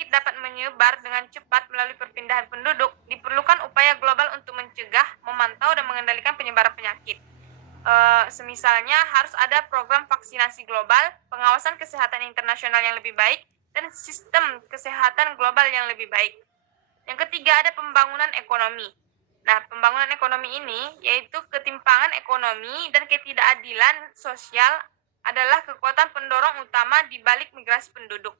dapat menyebar dengan cepat melalui perpindahan penduduk, diperlukan upaya global untuk mencegah, memantau, dan mengendalikan penyebaran penyakit. Semisalnya harus ada program vaksinasi global, pengawasan kesehatan internasional yang lebih baik, dan sistem kesehatan global yang lebih baik. Yang ketiga ada pembangunan ekonomi. Nah, pembangunan ekonomi ini yaitu ketimpangan ekonomi dan ketidakadilan sosial adalah kekuatan pendorong utama di balik migrasi penduduk.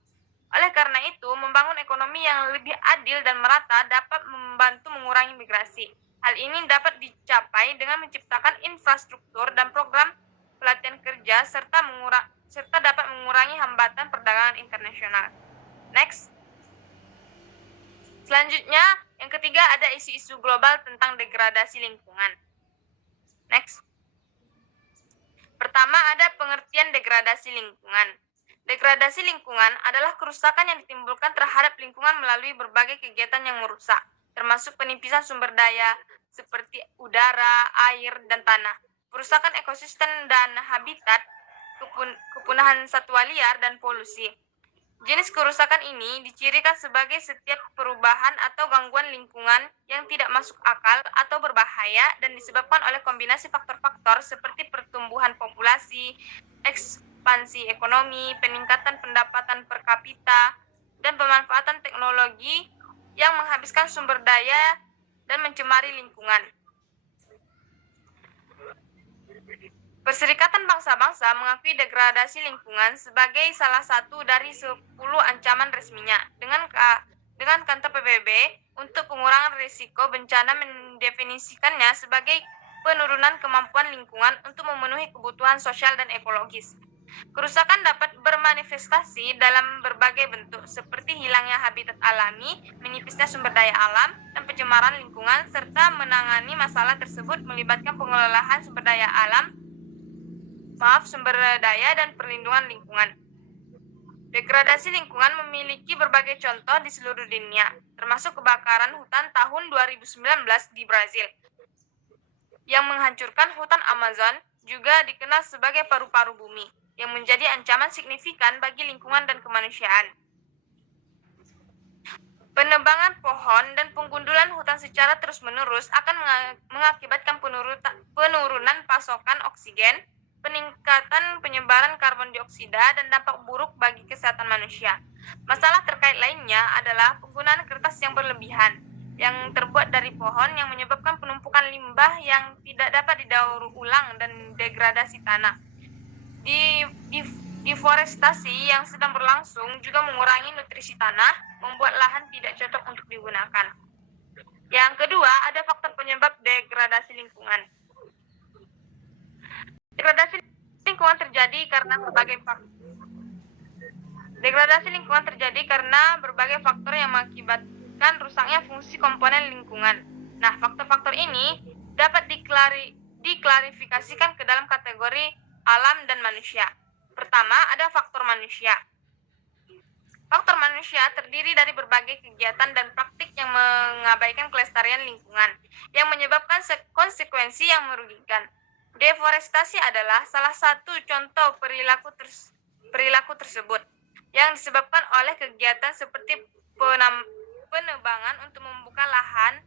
Oleh karena itu, membangun ekonomi yang lebih adil dan merata dapat membantu mengurangi migrasi. Hal ini dapat dicapai dengan menciptakan infrastruktur dan program pelatihan kerja serta dapat mengurangi hambatan perdagangan internasional. Next. Selanjutnya, yang ketiga ada isu-isu global tentang degradasi lingkungan. Next. Pertama ada pengertian degradasi lingkungan. Degradasi lingkungan adalah kerusakan yang ditimbulkan terhadap lingkungan melalui berbagai kegiatan yang merusak, termasuk penipisan sumber daya seperti udara, air, dan tanah, perusakan ekosistem dan habitat, kepunahan satwa liar, dan polusi. Jenis kerusakan ini dicirikan sebagai setiap perubahan atau gangguan lingkungan yang tidak masuk akal atau berbahaya dan disebabkan oleh kombinasi faktor-faktor seperti pertumbuhan populasi, ekspansi ekonomi, peningkatan pendapatan per kapita, dan pemanfaatan teknologi yang menghabiskan sumber daya dan mencemari lingkungan. Perserikatan Bangsa-Bangsa mengakui degradasi lingkungan sebagai salah satu dari 10 ancaman resminya. Dengan kantor PBB untuk pengurangan risiko bencana mendefinisikannya sebagai penurunan kemampuan lingkungan untuk memenuhi kebutuhan sosial dan ekologis. Kerusakan dapat bermanifestasi dalam berbagai bentuk seperti hilangnya habitat alami, menipisnya sumber daya alam, dan pencemaran lingkungan, serta menangani masalah tersebut melibatkan pengelolaan sumber daya dan perlindungan lingkungan. Degradasi lingkungan memiliki berbagai contoh di seluruh dunia, termasuk kebakaran hutan tahun 2019 di Brazil, yang menghancurkan hutan Amazon, juga dikenal sebagai paru-paru bumi, yang menjadi ancaman signifikan bagi lingkungan dan kemanusiaan. Penebangan pohon dan penggundulan hutan secara terus-menerus akan mengakibatkan penurunan pasokan oksigen, peningkatan penyebaran karbon dioksida dan dampak buruk bagi kesehatan manusia. Masalah terkait lainnya adalah penggunaan kertas yang berlebihan yang terbuat dari pohon yang menyebabkan penumpukan limbah yang tidak dapat didaur ulang dan degradasi tanah. Deforestasi yang sedang berlangsung juga mengurangi nutrisi tanah, membuat lahan tidak cocok untuk digunakan. Yang kedua, ada faktor penyebab degradasi lingkungan. Degradasi lingkungan terjadi karena berbagai faktor yang mengakibatkan rusaknya fungsi komponen lingkungan. Nah, faktor-faktor ini dapat diklarifikasikan ke dalam kategori alam dan manusia. Pertama, ada faktor manusia. Faktor manusia terdiri dari berbagai kegiatan dan praktik yang mengabaikan kelestarian lingkungan, yang menyebabkan konsekuensi yang merugikan. Deforestasi adalah salah satu contoh perilaku tersebut, yang disebabkan oleh kegiatan seperti penebangan untuk membuka lahan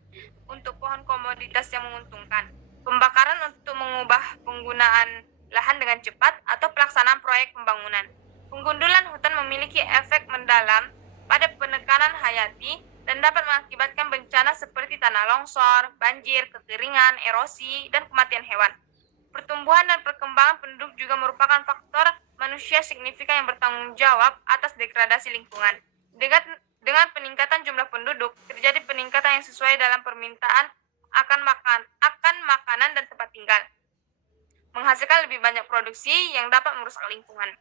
untuk pohon komoditas yang menguntungkan, pembakaran untuk mengubah penggunaan lahan dengan cepat, atau pelaksanaan proyek pembangunan. Penggundulan hutan memiliki efek mendalam pada penekanan hayati dan dapat mengakibatkan bencana seperti tanah longsor, banjir, kekeringan, erosi, dan kematian hewan. Pertumbuhan dan perkembangan penduduk juga merupakan faktor manusia signifikan yang bertanggung jawab atas degradasi lingkungan. Dengan peningkatan jumlah penduduk, terjadi peningkatan yang sesuai dalam permintaan akan makanan dan tempat tinggal, menghasilkan lebih banyak produksi yang dapat merusak lingkungan.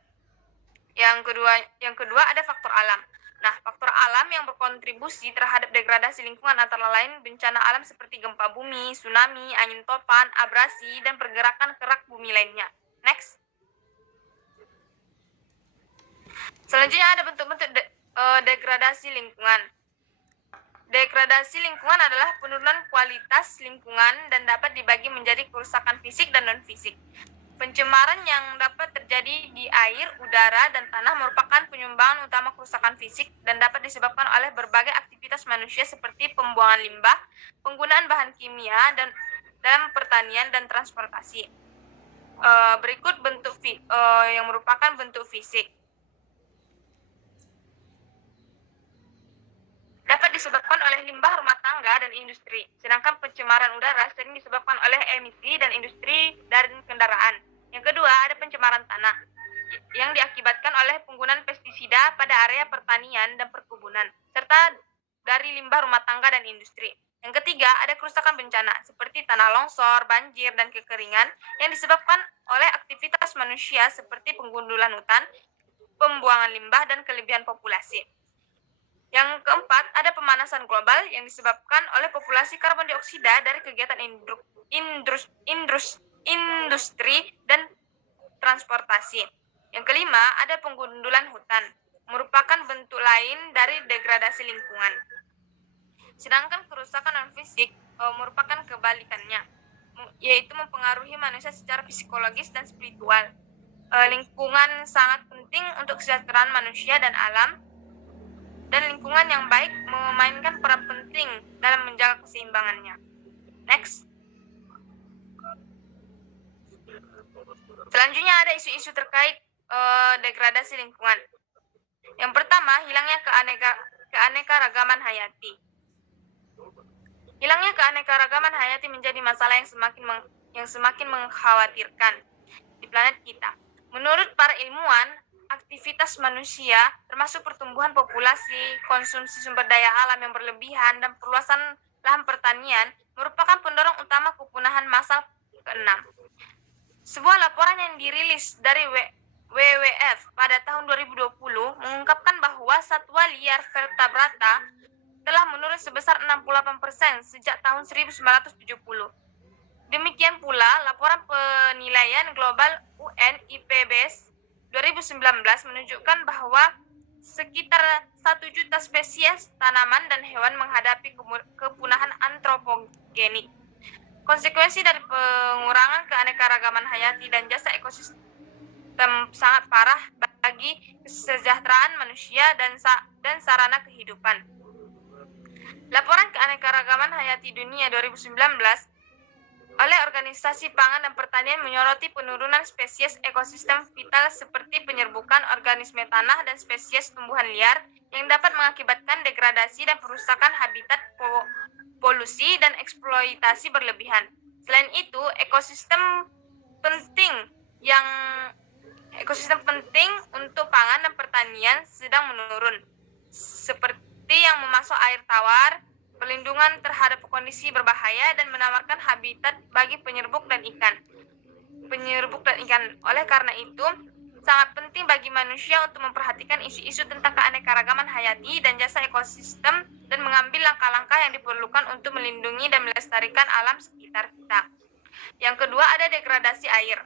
Yang kedua ada faktor alam. Nah, faktor alam yang berkontribusi terhadap degradasi lingkungan antara lain bencana alam seperti gempa bumi, tsunami, angin topan, abrasi, dan pergerakan kerak bumi lainnya. Next. Selanjutnya ada bentuk-bentuk degradasi lingkungan. Degradasi lingkungan adalah penurunan kualitas lingkungan dan dapat dibagi menjadi kerusakan fisik dan non-fisik. Pencemaran yang dapat terjadi di air, udara, dan tanah merupakan penyumbangan utama kerusakan fisik dan dapat disebabkan oleh berbagai aktivitas manusia seperti pembuangan limbah, penggunaan bahan kimia dan dalam pertanian dan transportasi. Berikut bentuk yang merupakan bentuk fisik. Dapat disebabkan oleh limbah rumah tangga dan industri, sedangkan pencemaran udara sering disebabkan oleh emisi dan industri dan kendaraan. Yang kedua, ada pencemaran tanah, yang diakibatkan oleh penggunaan pestisida pada area pertanian dan perkebunan, serta dari limbah rumah tangga dan industri. Yang ketiga, ada kerusakan bencana, seperti tanah longsor, banjir, dan kekeringan, yang disebabkan oleh aktivitas manusia seperti penggundulan hutan, pembuangan limbah, dan kelebihan populasi. Yang keempat, ada pemanasan global yang disebabkan oleh populasi karbon dioksida dari kegiatan industri dan transportasi. Yang kelima, ada penggundulan hutan, merupakan bentuk lain dari degradasi lingkungan. Sedangkan kerusakan non-fisik merupakan kebalikannya, yaitu mempengaruhi manusia secara psikologis dan spiritual. Lingkungan sangat penting untuk kesejahteraan manusia dan alam, dan lingkungan yang baik memainkan peran penting dalam menjaga keseimbangannya. Next. Selanjutnya ada isu-isu terkait degradasi lingkungan. Yang pertama, hilangnya keanekaragaman hayati. Hilangnya keanekaragaman hayati menjadi masalah yang semakin mengkhawatirkan di planet kita. Menurut para ilmuwan, aktivitas manusia, termasuk pertumbuhan populasi, konsumsi sumber daya alam yang berlebihan, dan perluasan lahan pertanian, merupakan pendorong utama kepunahan massal ke-6. Sebuah laporan yang dirilis dari WWF pada tahun 2020 mengungkapkan bahwa satwa liar vertebrata telah menurun sebesar 68% sejak tahun 1970. Demikian pula, laporan penilaian global UN IPBES 2019 menunjukkan bahwa sekitar 1 juta spesies tanaman dan hewan menghadapi kepunahan antropogenik. Konsekuensi dari pengurangan keanekaragaman hayati dan jasa ekosistem sangat parah bagi kesejahteraan manusia dan sarana kehidupan. Laporan keanekaragaman hayati dunia 2019 oleh Organisasi Pangan dan Pertanian menyoroti penurunan spesies ekosistem vital seperti penyerbukan organisme tanah dan spesies tumbuhan liar yang dapat mengakibatkan degradasi dan perusakan habitat, polusi dan eksploitasi berlebihan. Selain itu, ekosistem penting untuk pangan dan pertanian sedang menurun, seperti yang memasok air tawar, perlindungan terhadap kondisi berbahaya, dan menawarkan habitat bagi penyerbuk dan ikan. Oleh karena itu, sangat penting bagi manusia untuk memperhatikan isu-isu tentang keanekaragaman hayati dan jasa ekosistem dan mengambil langkah-langkah yang diperlukan untuk melindungi dan melestarikan alam sekitar kita. Yang kedua ada degradasi air.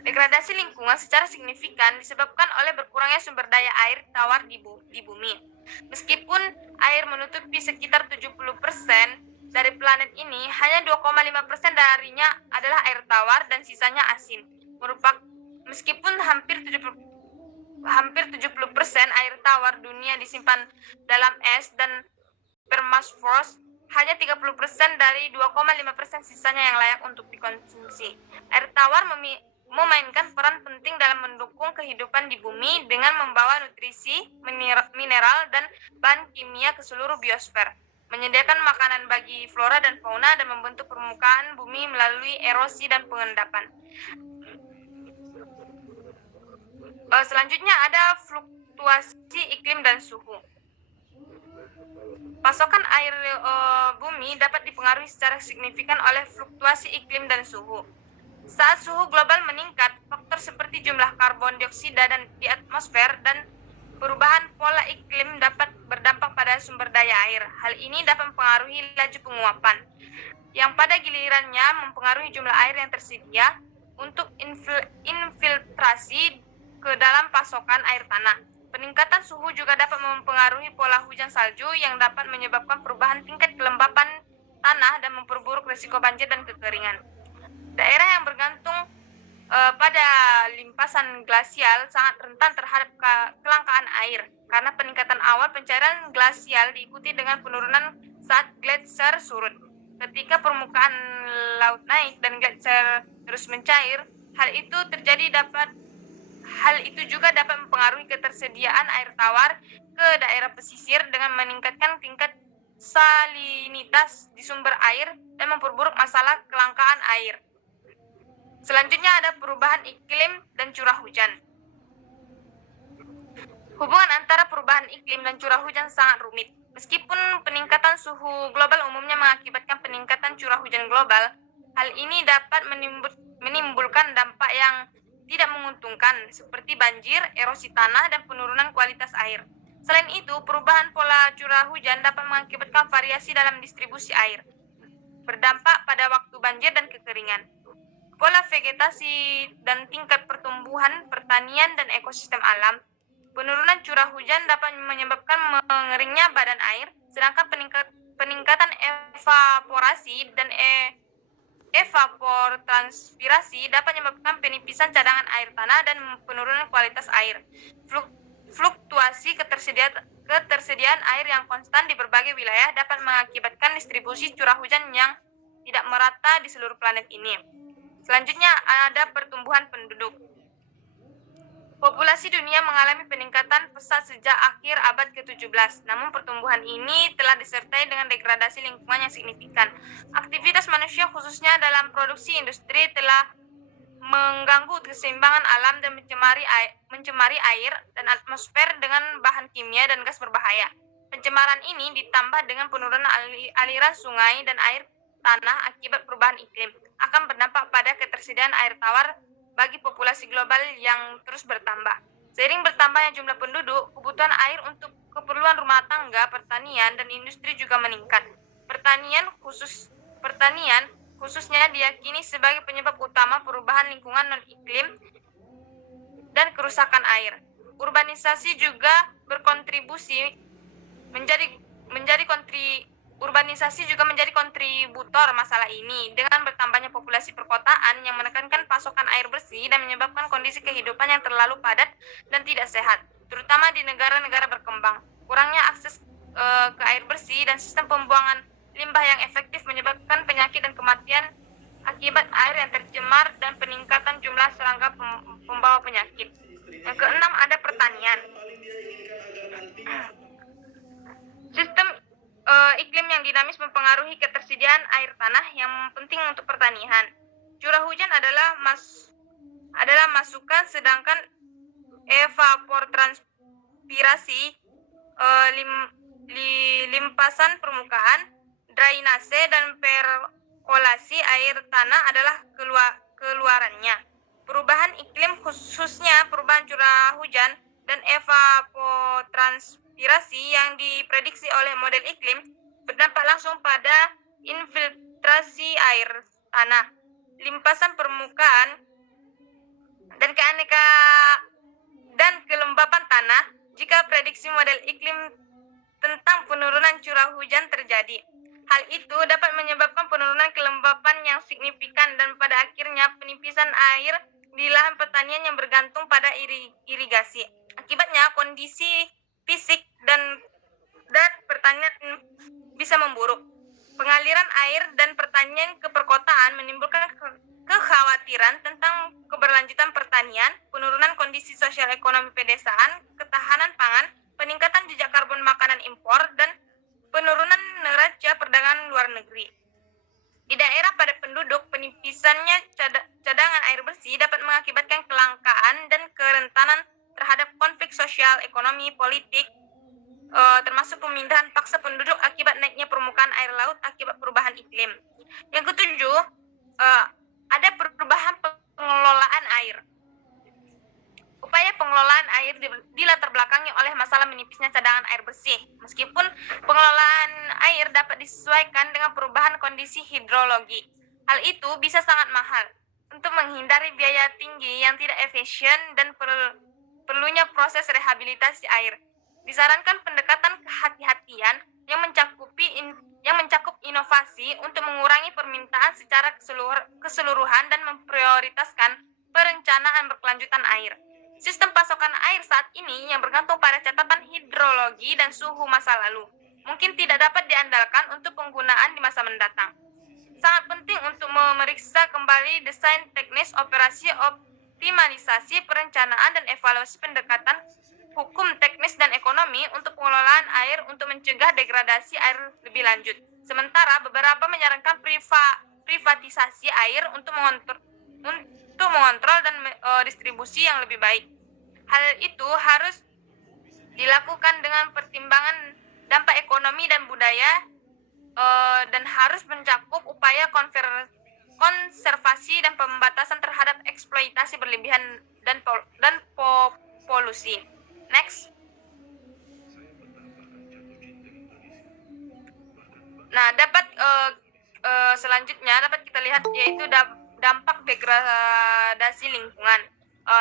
Degradasi lingkungan secara signifikan disebabkan oleh berkurangnya sumber daya air tawar di bumi. Meskipun air menutupi sekitar 70% dari planet ini, hanya 2,5% darinya adalah air tawar dan sisanya asin. Meskipun hampir 70% air tawar dunia disimpan dalam es dan permafrost, hanya 30% dari 2,5% sisanya yang layak untuk dikonsumsi. Air tawar memainkan peran penting dalam mendukung kehidupan di bumi dengan membawa nutrisi, mineral, dan bahan kimia ke seluruh biosfer, menyediakan makanan bagi flora dan fauna, dan membentuk permukaan bumi melalui erosi dan pengendapan. Selanjutnya ada fluktuasi iklim dan suhu. Pasokan air bumi dapat dipengaruhi secara signifikan oleh fluktuasi iklim dan suhu. Saat suhu global meningkat, faktor seperti jumlah karbon dioksida di atmosfer dan perubahan pola iklim dapat berdampak pada sumber daya air. Hal ini dapat mempengaruhi laju penguapan, yang pada gilirannya mempengaruhi jumlah air yang tersedia untuk infiltrasi ke dalam pasokan air tanah. Peningkatan suhu juga dapat mempengaruhi pola hujan salju yang dapat menyebabkan perubahan tingkat kelembapan tanah dan memperburuk risiko banjir dan kekeringan. Daerah yang bergantung pada limpasan glasial sangat rentan terhadap kelangkaan air karena peningkatan awal pencairan glasial diikuti dengan penurunan saat gletser surut. Ketika permukaan laut naik dan gletser terus mencair, hal itu juga dapat mempengaruhi ketersediaan air tawar ke daerah pesisir dengan meningkatkan tingkat salinitas di sumber air dan memperburuk masalah kelangkaan air. Selanjutnya ada perubahan iklim dan curah hujan. Hubungan antara perubahan iklim dan curah hujan sangat rumit. Meskipun peningkatan suhu global umumnya mengakibatkan peningkatan curah hujan global, hal ini dapat menimbulkan dampak yang tidak menguntungkan seperti banjir, erosi tanah, dan penurunan kualitas air. Selain itu, perubahan pola curah hujan dapat mengakibatkan variasi dalam distribusi air, berdampak pada waktu banjir dan kekeringan. Pola vegetasi dan tingkat pertumbuhan, pertanian, dan ekosistem alam. Penurunan curah hujan dapat menyebabkan mengeringnya badan air, sedangkan peningkatan evaporasi dan evapotranspirasi dapat menyebabkan penipisan cadangan air tanah dan penurunan kualitas air. Fluktuasi ketersediaan air yang konstan di berbagai wilayah dapat mengakibatkan distribusi curah hujan yang tidak merata di seluruh planet ini. Selanjutnya ada pertumbuhan penduduk. Populasi dunia mengalami peningkatan pesat sejak akhir abad ke-17, namun pertumbuhan ini telah disertai dengan degradasi lingkungan yang signifikan. Aktivitas manusia khususnya dalam produksi industri telah mengganggu keseimbangan alam dan mencemari air dan atmosfer dengan bahan kimia dan gas berbahaya. Pencemaran ini ditambah dengan penurunan aliran sungai dan air tanah akibat perubahan iklim akan berdampak pada ketersediaan air tawar bagi populasi global yang terus bertambah. Seiring bertambahnya jumlah penduduk, kebutuhan air untuk keperluan rumah tangga, pertanian, dan industri juga meningkat. Pertanian khususnya diyakini sebagai penyebab utama perubahan lingkungan non-iklim dan kerusakan air. Urbanisasi juga menjadi kontributor masalah ini dengan bertambahnya populasi perkotaan yang menekankan pasokan air bersih dan menyebabkan kondisi kehidupan yang terlalu padat dan tidak sehat, terutama di negara-negara berkembang. Kurangnya akses ke air bersih dan sistem pembuangan limbah yang efektif menyebabkan penyakit dan kematian akibat air yang tercemar dan peningkatan jumlah serangga pembawa penyakit. Yang keenam ada pertanian. Sistem iklim yang dinamis mempengaruhi ketersediaan air tanah yang penting untuk pertanian. Curah hujan adalah masukan, sedangkan evapotranspirasi, limpasan permukaan, drainase dan perkolasi air tanah adalah keluarannya. Perubahan iklim, khususnya perubahan curah hujan dan evapotranspirasi yang diprediksi oleh model iklim, berdampak langsung pada infiltrasi air tanah, limpasan permukaan, dan kelembapan tanah. Jika prediksi model iklim tentang penurunan curah hujan terjadi, hal itu dapat menyebabkan penurunan kelembapan yang signifikan dan pada akhirnya penipisan air di lahan pertanian yang bergantung pada irigasi. Akibatnya kondisi fisik dan pertanian bisa memburuk. Pengaliran air dan pertanian ke perkotaan menimbulkan kekhawatiran tentang keberlanjutan pertanian, penurunan kondisi sosial ekonomi pedesaan, ketahanan pangan, peningkatan jejak karbon makanan impor, dan penurunan neraca perdagangan luar negeri. Di daerah padat penduduk, penipisannya cadangan air bersih dapat mengakibatkan kelangkaan dan kerentanan terhadap konflik sosial, ekonomi, politik, termasuk pemindahan paksa penduduk akibat naiknya permukaan air laut akibat perubahan iklim. Yang ketujuh, ada perubahan pengelolaan air. Upaya pengelolaan air dilatar belakangi oleh masalah menipisnya cadangan air bersih. Meskipun pengelolaan air dapat disesuaikan dengan perubahan kondisi hidrologi, hal itu bisa sangat mahal. Untuk menghindari biaya tinggi yang tidak efisien dan perlunya proses rehabilitasi air, disarankan pendekatan kehati-hatian yang mencakup inovasi untuk mengurangi permintaan secara keseluruhan dan memprioritaskan perencanaan berkelanjutan air. Sistem pasokan air saat ini yang bergantung pada catatan hidrologi dan suhu masa lalu mungkin tidak dapat diandalkan untuk penggunaan di masa mendatang. Sangat penting untuk memeriksa kembali desain teknis, operasi, optimalisasi, perencanaan, dan evaluasi pendekatan hukum, teknis, dan ekonomi untuk pengelolaan air untuk mencegah degradasi air lebih lanjut. Sementara beberapa menyarankan privatisasi air untuk mengontrol dan distribusi yang lebih baik. Hal itu harus dilakukan dengan pertimbangan dampak ekonomi dan budaya, dan harus mencakup upaya konservasi dan pembatasan terhadap eksploitasi berlebihan dan polusi. Next. Nah, selanjutnya dapat kita lihat yaitu dampak degradasi lingkungan.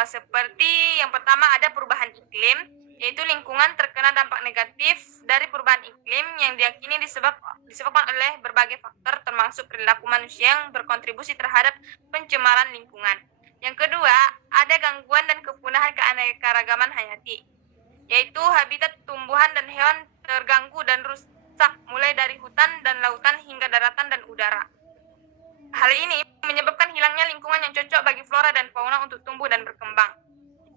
Seperti yang pertama ada perubahan iklim, yaitu lingkungan terkena dampak negatif dari perubahan iklim yang diyakini disebabkan oleh berbagai faktor termasuk perilaku manusia yang berkontribusi terhadap pencemaran lingkungan. Yang kedua, ada gangguan dan kepunahan keanekaragaman hayati, yaitu habitat tumbuhan dan hewan terganggu dan rusak mulai dari hutan dan lautan hingga daratan dan udara. Hal ini menyebabkan hilangnya lingkungan yang cocok bagi flora dan fauna untuk tumbuh dan berkembang,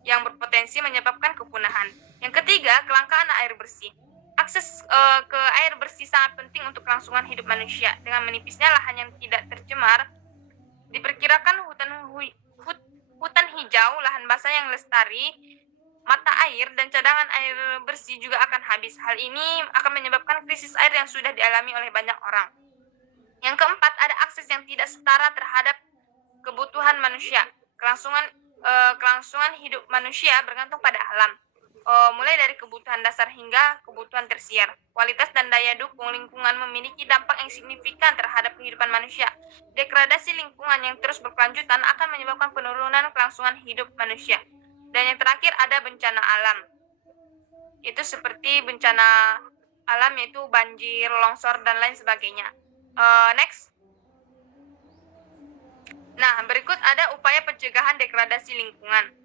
yang berpotensi menyebabkan kepunahan. Yang ketiga, kelangkaan air bersih. Akses ke air bersih sangat penting untuk kelangsungan hidup manusia. Dengan menipisnya lahan yang tidak tercemar, diperkirakan hutan hijau, lahan basah yang lestari, mata air, dan cadangan air bersih juga akan habis. Hal ini akan menyebabkan krisis air yang sudah dialami oleh banyak orang. Yang keempat, ada akses yang tidak setara terhadap kebutuhan manusia. Kelangsungan hidup manusia bergantung pada alam, mulai dari kebutuhan dasar hingga kebutuhan tersier. Kualitas dan daya dukung lingkungan memiliki dampak yang signifikan terhadap kehidupan manusia. Degradasi lingkungan yang terus berkelanjutan akan menyebabkan penurunan kelangsungan hidup manusia. Dan yang terakhir ada bencana alam. Itu seperti bencana alam yaitu banjir, longsor, dan lain sebagainya. Next. Nah, berikut ada upaya pencegahan degradasi lingkungan.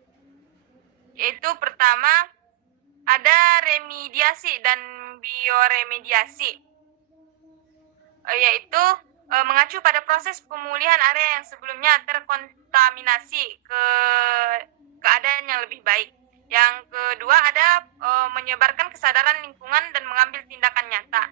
Yaitu pertama, ada remediasi dan bioremediasi. yaitu mengacu pada proses pemulihan area yang sebelumnya terkontaminasi ke keadaan yang lebih baik. Yang kedua ada menyebarkan kesadaran lingkungan dan mengambil tindakan nyata.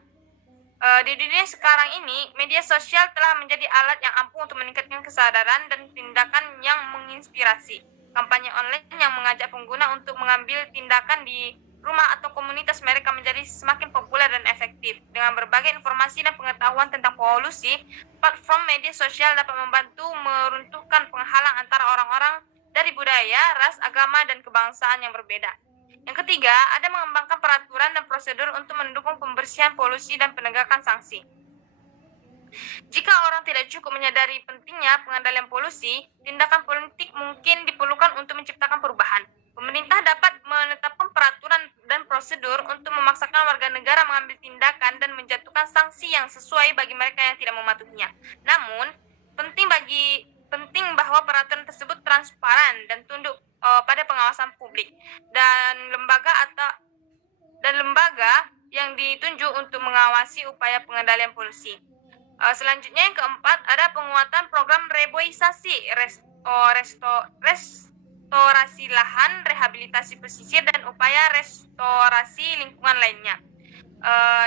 Di dunia sekarang ini, media sosial telah menjadi alat yang ampuh untuk meningkatkan kesadaran dan tindakan yang menginspirasi. Kampanye online yang mengajak pengguna untuk mengambil tindakan di rumah atau komunitas mereka menjadi semakin populer dan efektif. Dengan berbagai informasi dan pengetahuan tentang polusi, platform media sosial dapat membantu meruntuhkan penghalang antara orang-orang dari budaya, ras, agama, dan kebangsaan yang berbeda. Yang ketiga, ada mengembangkan peraturan dan prosedur untuk mendukung pembersihan polusi dan penegakan sanksi. Jika orang tidak cukup menyadari pentingnya pengendalian polusi, tindakan politik mungkin diperlukan untuk menciptakan perubahan. Pemerintah dapat menetapkan peraturan dan prosedur untuk memaksakan warga negara mengambil tindakan dan menjatuhkan sanksi yang sesuai bagi mereka yang tidak mematuhinya. Namun, penting bahwa peraturan tersebut transparan dan tunduk pada pengawasan publik dan lembaga yang ditunjuk untuk mengawasi upaya pengendalian polusi. Selanjutnya yang keempat ada penguatan program reboisasi, restorasi lahan, rehabilitasi pesisir dan upaya restorasi lingkungan lainnya.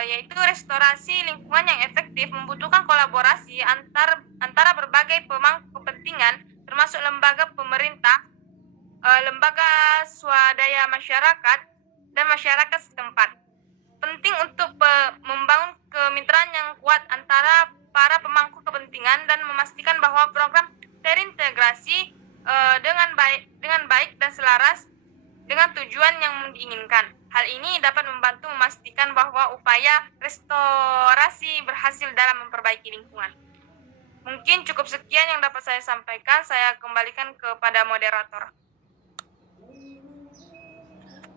Yaitu restorasi lingkungan yang efektif membutuhkan kolaborasi antara berbagai pemangku kepentingan termasuk lembaga pemerintah, lembaga swadaya masyarakat dan masyarakat setempat. Penting untuk membangun kemitraan yang kuat antara para pemangku kepentingan dan memastikan bahwa program terintegrasi dengan baik dan selaras dengan tujuan yang diinginkan. Hal ini dapat membantu memastikan bahwa upaya restorasi berhasil dalam memperbaiki lingkungan. Mungkin cukup sekian yang dapat saya sampaikan. Saya kembalikan kepada moderator.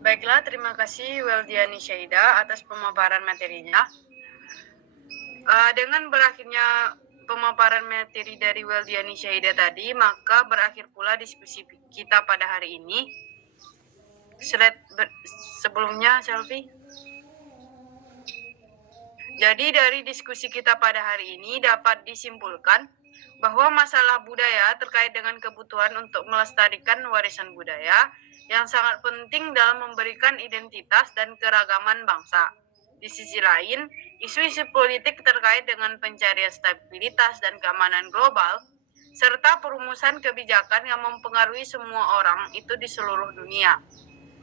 Baiklah, terima kasih Weldiani Syaida atas pemaparan materinya. Dengan berakhirnya pemaparan materi dari Weldiani Syaida tadi, maka berakhir pula diskusi kita pada hari ini. Sebelumnya, Selfie. Jadi dari diskusi kita pada hari ini dapat disimpulkan bahwa masalah budaya terkait dengan kebutuhan untuk melestarikan warisan budaya yang sangat penting dalam memberikan identitas dan keragaman bangsa. Di sisi lain, isu-isu politik terkait dengan pencarian stabilitas dan keamanan global, serta perumusan kebijakan yang mempengaruhi semua orang itu di seluruh dunia.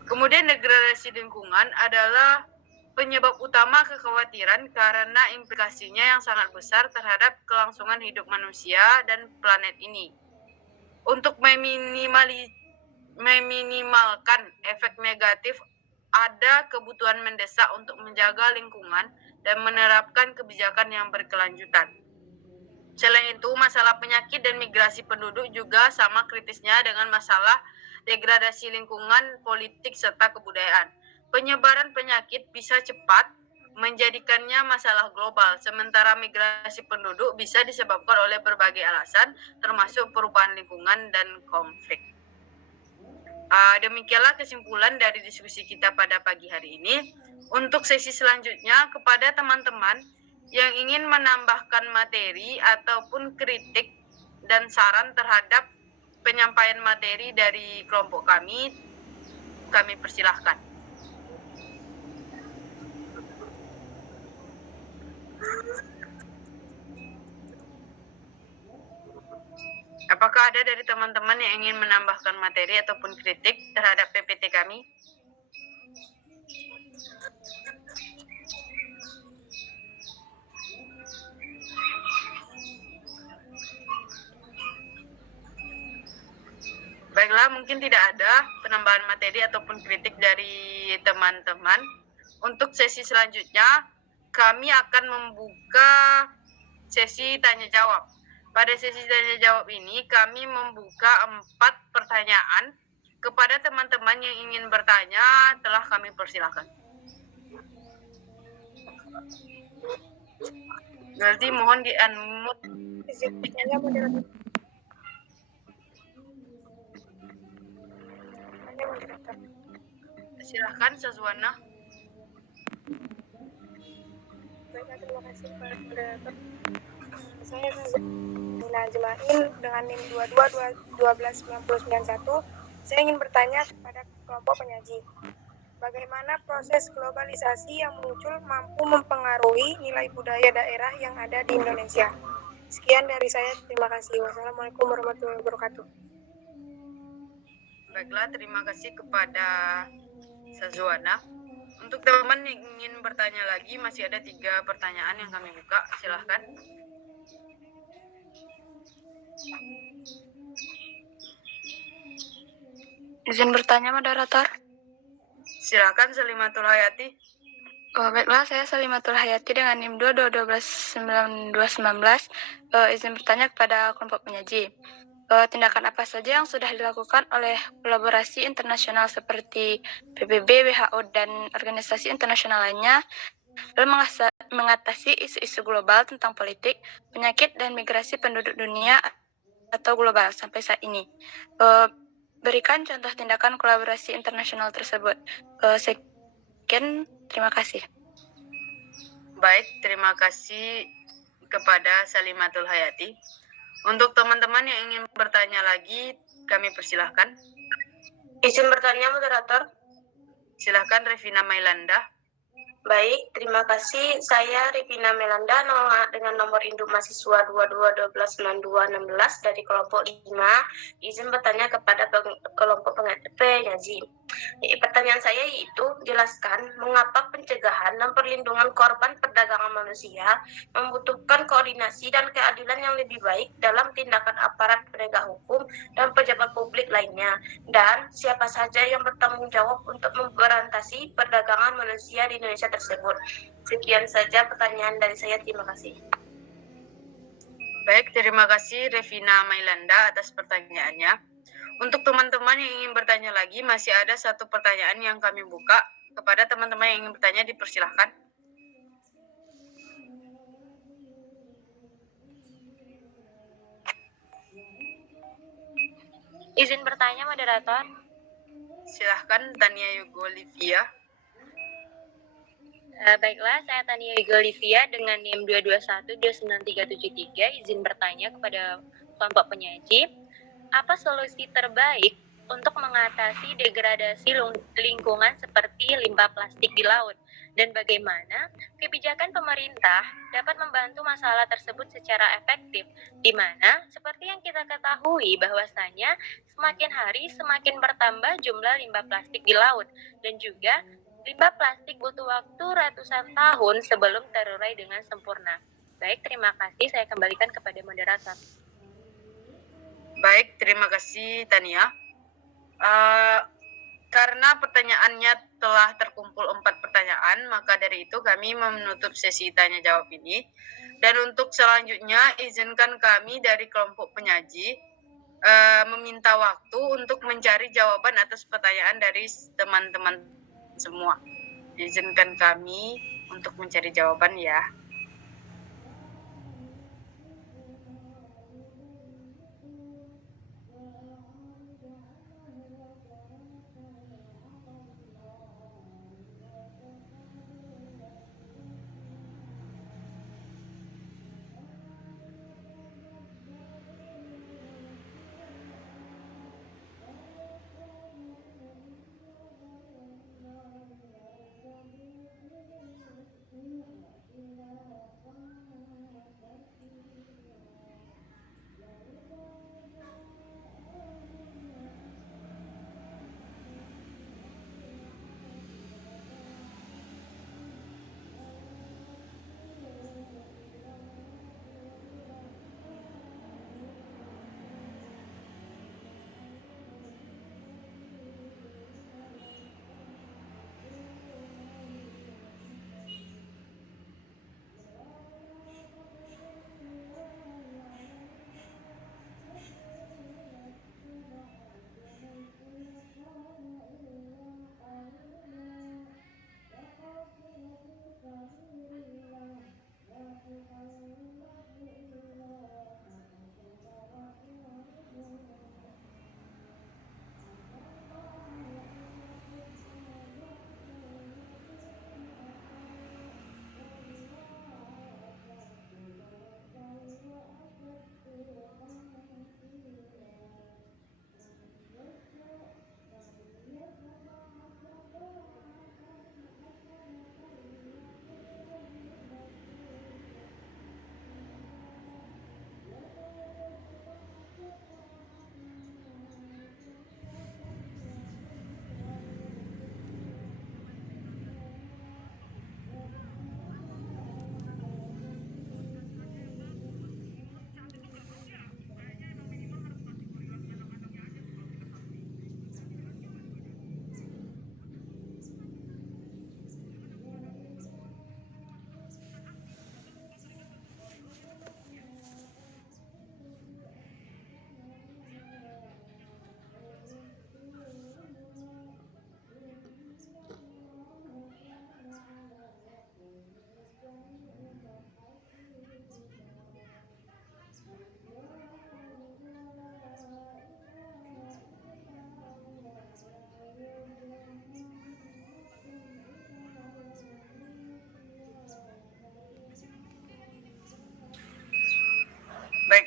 Kemudian degradasi lingkungan adalah penyebab utama kekhawatiran karena implikasinya yang sangat besar terhadap kelangsungan hidup manusia dan planet ini. Untuk meminimalkan efek negatif, ada kebutuhan mendesak untuk menjaga lingkungan dan menerapkan kebijakan yang berkelanjutan. Selain itu, masalah penyakit dan migrasi penduduk juga sama kritisnya dengan masalah degradasi lingkungan, politik, serta kebudayaan. Penyebaran penyakit bisa cepat menjadikannya masalah global, sementara migrasi penduduk bisa disebabkan oleh berbagai alasan, termasuk perubahan lingkungan dan konflik. Demikianlah kesimpulan dari diskusi kita pada pagi hari ini. Untuk sesi selanjutnya, kepada teman-teman yang ingin menambahkan materi ataupun kritik dan saran terhadap penyampaian materi dari kelompok kami persilahkan. Apakah ada dari teman-teman yang ingin menambahkan materi ataupun kritik terhadap PPT kami? Baiklah, mungkin tidak ada penambahan materi ataupun kritik dari teman-teman. Untuk sesi selanjutnya, kami akan membuka sesi tanya-jawab. Pada sesi tanya-jawab ini, kami membuka 4 pertanyaan kepada teman-teman yang ingin bertanya, telah kami persilahkan. Berarti mohon di-unmute. Silahkan, Sazwana. Baiklah, terima kasih kepada moderator. Saya Nina Ajmain dengan NIM 22-12-9091. Saya ingin bertanya kepada kelompok penyaji. Bagaimana proses globalisasi yang muncul mampu mempengaruhi nilai budaya daerah yang ada di Indonesia? Sekian dari saya, terima kasih. Wassalamualaikum warahmatullahi wabarakatuh. Baiklah, terima kasih kepada Sazwana. Untuk teman-teman yang ingin bertanya lagi, masih ada 3 pertanyaan yang kami buka. Silahkan. Izin bertanya, moderator. Silahkan, Salimatul Hayati. Baiklah, saya Salimatul Hayati dengan NIM 22-12-9219. Izin bertanya kepada kelompok penyaji. Tindakan apa saja yang sudah dilakukan oleh kolaborasi internasional seperti PBB, WHO, dan organisasi internasional lainnya dalam mengatasi isu-isu global tentang politik, penyakit, dan migrasi penduduk dunia atau global sampai saat ini? Berikan contoh tindakan kolaborasi internasional tersebut. Sekian, terima kasih. Baik, terima kasih kepada Salimatul Hayati. Untuk teman-teman yang ingin bertanya lagi, kami persilahkan. Izin bertanya, moderator. Silahkan, Revina Mailanda. Baik, terima kasih. Saya Revina Melanda dengan nomor induk mahasiswa 22129216 dari kelompok 5. Izin bertanya kepada kelompok penyaji. Pertanyaan saya yaitu, jelaskan mengapa pencegahan dan perlindungan korban perdagangan manusia membutuhkan koordinasi dan keadilan yang lebih baik dalam tindakan aparat penegak hukum dan pejabat publik lainnya, dan siapa saja yang bertanggung jawab untuk memberantasi perdagangan manusia di Indonesia tersebut. Sekian saja pertanyaan dari saya, terima kasih. Baik, terima kasih Revina Mailanda atas pertanyaannya. Untuk teman-teman yang ingin bertanya lagi, masih ada 1 pertanyaan yang kami buka. Kepada teman-teman yang ingin bertanya, dipersilahkan. Izin bertanya, moderator. Silahkan, Tania Yugo Olivia. Baiklah, saya Tania Yugo Olivia dengan NIM 221-29373. Izin bertanya kepada kelompok penyaji, apa solusi terbaik untuk mengatasi degradasi lingkungan seperti limbah plastik di laut? Dan bagaimana kebijakan pemerintah dapat membantu masalah tersebut secara efektif, di mana seperti yang kita ketahui bahwasanya semakin hari semakin bertambah jumlah limbah plastik di laut, dan juga limbah plastik butuh waktu ratusan tahun sebelum terurai dengan sempurna. Baik, terima kasih. Saya kembalikan kepada moderator. Baik, terima kasih Tania. Karena pertanyaannya telah terkumpul 4 pertanyaan, maka dari itu kami menutup sesi tanya jawab ini. Dan untuk selanjutnya, izinkan kami dari kelompok penyaji meminta waktu untuk mencari jawaban atas pertanyaan dari teman-teman semua. Izinkan kami untuk mencari jawaban ya.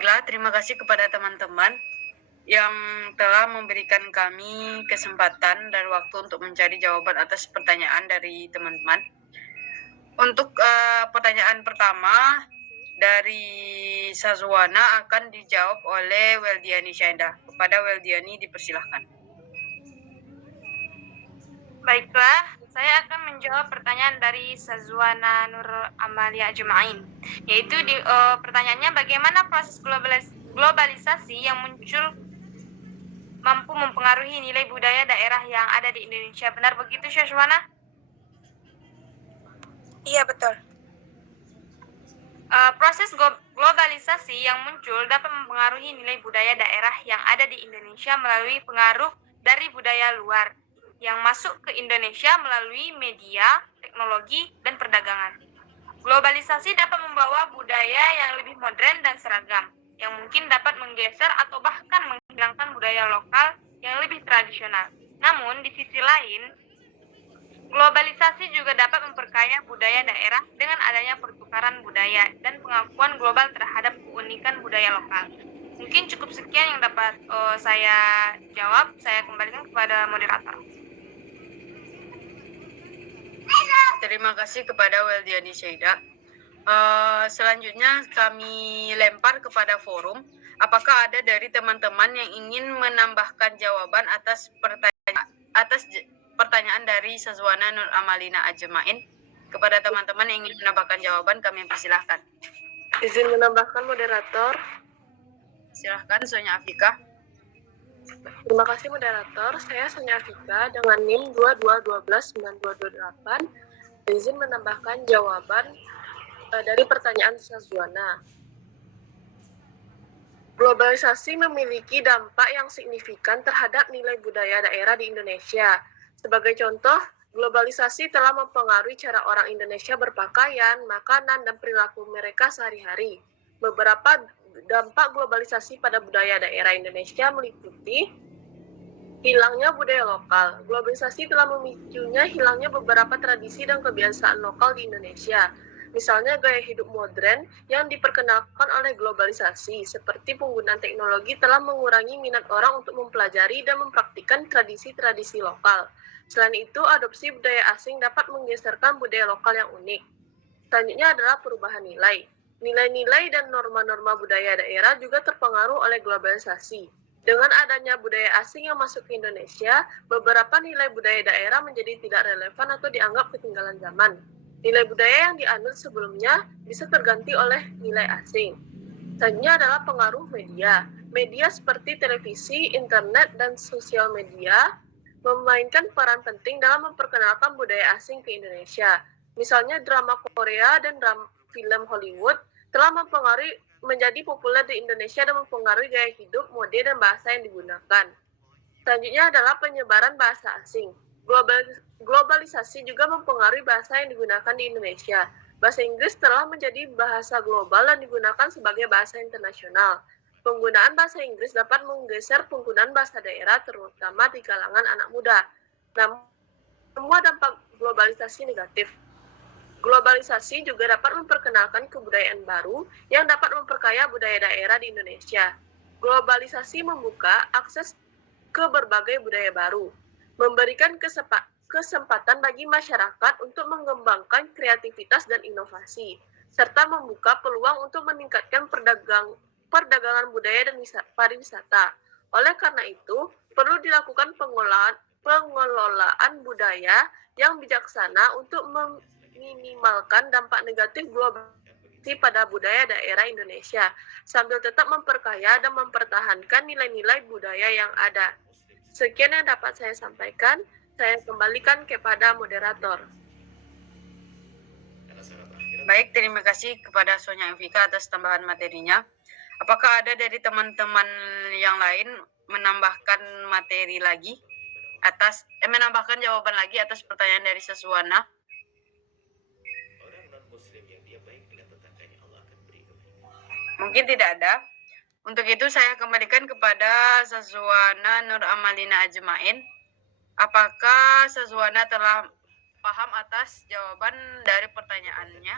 Baiklah, terima kasih kepada teman-teman yang telah memberikan kami kesempatan dan waktu untuk mencari jawaban atas pertanyaan dari teman-teman. Untuk pertanyaan pertama dari Sazwana akan dijawab oleh Weldiani Syaenda. Kepada Weldiani dipersilahkan. Baiklah, saya akan menjawab pertanyaan dari Sazwana Nur Amalia Ajmain, yaitu pertanyaannya bagaimana proses globalisasi yang muncul mampu mempengaruhi nilai budaya daerah yang ada di Indonesia. Benar begitu, Sazwana? Iya, betul. Proses globalisasi yang muncul dapat mempengaruhi nilai budaya daerah yang ada di Indonesia melalui pengaruh dari budaya luar yang masuk ke Indonesia melalui media, teknologi, dan perdagangan. Globalisasi dapat membawa budaya yang lebih modern dan seragam, yang mungkin dapat menggeser atau bahkan menghilangkan budaya lokal yang lebih tradisional. Namun, di sisi lain, globalisasi juga dapat memperkaya budaya daerah dengan adanya pertukaran budaya dan pengakuan global terhadap keunikan budaya lokal. Mungkin cukup sekian yang dapat saya jawab. Saya kembalikan kepada moderator. Terima kasih kepada Weldiani Syaenda. Selanjutnya kami lempar kepada forum. Apakah ada dari teman-teman yang ingin menambahkan jawaban atas pertanyaan dari Sazwana Nur Amalina Ajmain? Kepada teman-teman yang ingin menambahkan jawaban, kami persilahkan. Izin menambahkan moderator. Silahkan, Sonya Afika. Terima kasih moderator. Saya Sonya Afika dengan NIM 22129228. Izin menambahkan jawaban dari pertanyaan Sazwana. Globalisasi memiliki dampak yang signifikan terhadap nilai budaya daerah di Indonesia. Sebagai contoh, globalisasi telah mempengaruhi cara orang Indonesia berpakaian, makanan, dan perilaku mereka sehari-hari. Beberapa dampak globalisasi pada budaya daerah Indonesia meliputi hilangnya budaya lokal. Globalisasi telah memicunya hilangnya beberapa tradisi dan kebiasaan lokal di Indonesia. Misalnya gaya hidup modern yang diperkenalkan oleh globalisasi, seperti penggunaan teknologi telah mengurangi minat orang untuk mempelajari dan mempraktikkan tradisi-tradisi lokal. Selain itu, adopsi budaya asing dapat menggeserkan budaya lokal yang unik. Selanjutnya adalah perubahan nilai. Nilai-nilai dan norma-norma budaya daerah juga terpengaruh oleh globalisasi. Dengan adanya budaya asing yang masuk ke Indonesia, beberapa nilai budaya daerah menjadi tidak relevan atau dianggap ketinggalan zaman. Nilai budaya yang dianut sebelumnya bisa terganti oleh nilai asing. Selanjutnya adalah pengaruh media. Media seperti televisi, internet, dan sosial media memainkan peran penting dalam memperkenalkan budaya asing ke Indonesia. Misalnya drama Korea dan film Hollywood telah menjadi populer di Indonesia dan mempengaruhi gaya hidup, mode, dan bahasa yang digunakan. Selanjutnya adalah penyebaran bahasa asing. Globalisasi juga mempengaruhi bahasa yang digunakan di Indonesia. Bahasa Inggris telah menjadi bahasa global dan digunakan sebagai bahasa internasional. Penggunaan bahasa Inggris dapat menggeser penggunaan bahasa daerah, terutama di kalangan anak muda. Namun, semua dampak globalisasi negatif. Globalisasi juga dapat memperkenalkan kebudayaan baru yang dapat memperkaya budaya daerah di Indonesia. Globalisasi membuka akses ke berbagai budaya baru, memberikan kesempatan bagi masyarakat untuk mengembangkan kreativitas dan inovasi, serta membuka peluang untuk meningkatkan perdagangan budaya dan pariwisata. Oleh karena itu, perlu dilakukan pengelolaan budaya yang bijaksana untuk meminimalkan dampak negatif globalisasi pada budaya daerah Indonesia, sambil tetap memperkaya dan mempertahankan nilai-nilai budaya yang ada. Sekian yang dapat saya sampaikan. Saya kembalikan kepada moderator. Baik, terima kasih kepada Sonya Evika atas tambahan materinya. Apakah ada dari teman-teman yang lain menambahkan materi lagi menambahkan jawaban lagi atas pertanyaan dari Sazwana? Mungkin tidak ada. Untuk itu saya kembalikan kepada Sazwana Nur Amalina Ajmain. Apakah Sazwana telah paham atas jawaban dari pertanyaannya?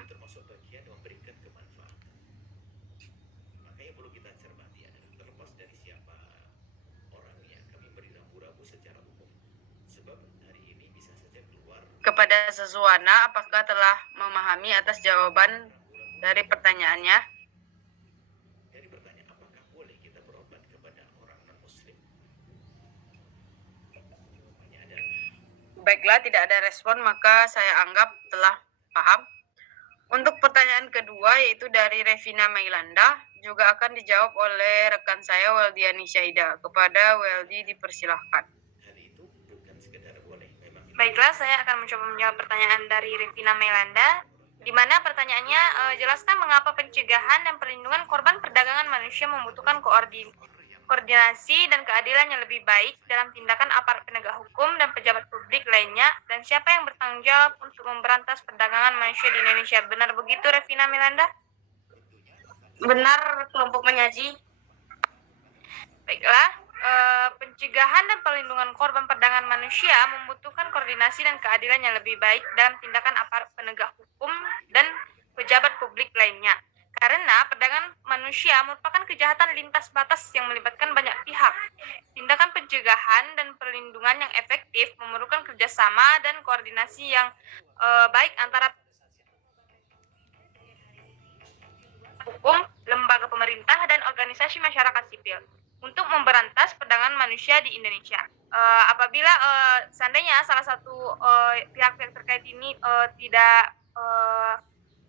Kepada Sesuana, apakah telah memahami atas jawaban dari pertanyaannya? Baiklah, tidak ada respon, maka saya anggap telah paham. Untuk pertanyaan kedua, yaitu dari Revina Mailanda, juga akan dijawab oleh rekan saya Weldiani Syaida. Kepada Weldi dipersilahkan. Baiklah, saya akan mencoba menjawab pertanyaan dari Revina Melanda, di mana pertanyaannya, jelaskan mengapa pencegahan dan perlindungan korban perdagangan manusia membutuhkan koordinasi dan keadilan yang lebih baik dalam tindakan aparat penegak hukum dan pejabat publik lainnya, dan siapa yang bertanggung jawab untuk memberantas perdagangan manusia di Indonesia. Benar begitu, Revina Melanda? Benar, kelompok penyaji. Baiklah, pencegahan dan perlindungan korban perdagangan manusia membutuhkan koordinasi dan keadilan yang lebih baik dalam tindakan aparat penegak hukum dan pejabat publik lainnya. Karena perdagangan manusia merupakan kejahatan lintas batas yang melibatkan banyak pihak. Tindakan pencegahan dan perlindungan yang efektif memerlukan kerjasama dan koordinasi yang baik antara hukum, lembaga pemerintah, dan organisasi masyarakat sipil untuk memberantas perdagangan manusia di Indonesia. Apabila seandainya salah satu pihak-pihak terkait ini tidak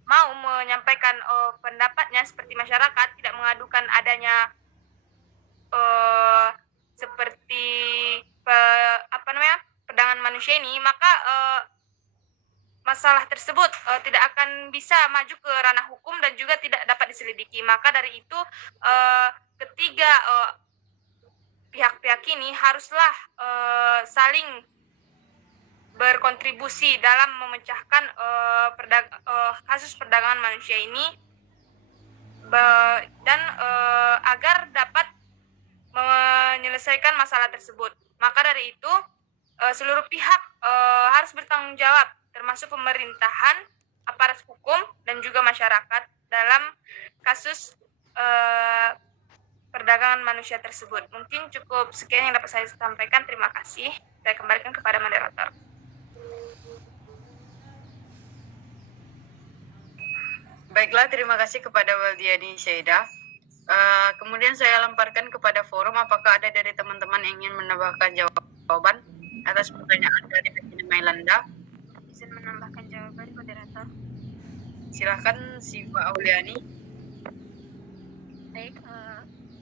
mau menyampaikan pendapatnya, seperti masyarakat tidak mengadukan adanya seperti perdagangan manusia ini, maka masalah tersebut tidak akan bisa maju ke ranah hukum dan juga tidak dapat diselidiki. Maka dari itu ketiga pihak-pihak ini haruslah saling berkontribusi dalam memecahkan kasus perdagangan manusia ini dan agar dapat menyelesaikan masalah tersebut. Maka dari itu seluruh pihak harus bertanggung jawab, termasuk pemerintahan, aparat hukum, dan juga masyarakat dalam kasus perdagangan manusia tersebut. Mungkin cukup sekian yang dapat saya sampaikan. Terima kasih. Saya kembalikan kepada moderator. Baiklah, terima kasih kepada Weldiani Syaida. Kemudian saya lemparkan kepada forum, apakah ada dari teman-teman yang ingin menambahkan jawaban atas pertanyaan dari Revina Mailanda? Izin menambahkan jawaban, moderator. Silahkan, Siva Auliani. Baik,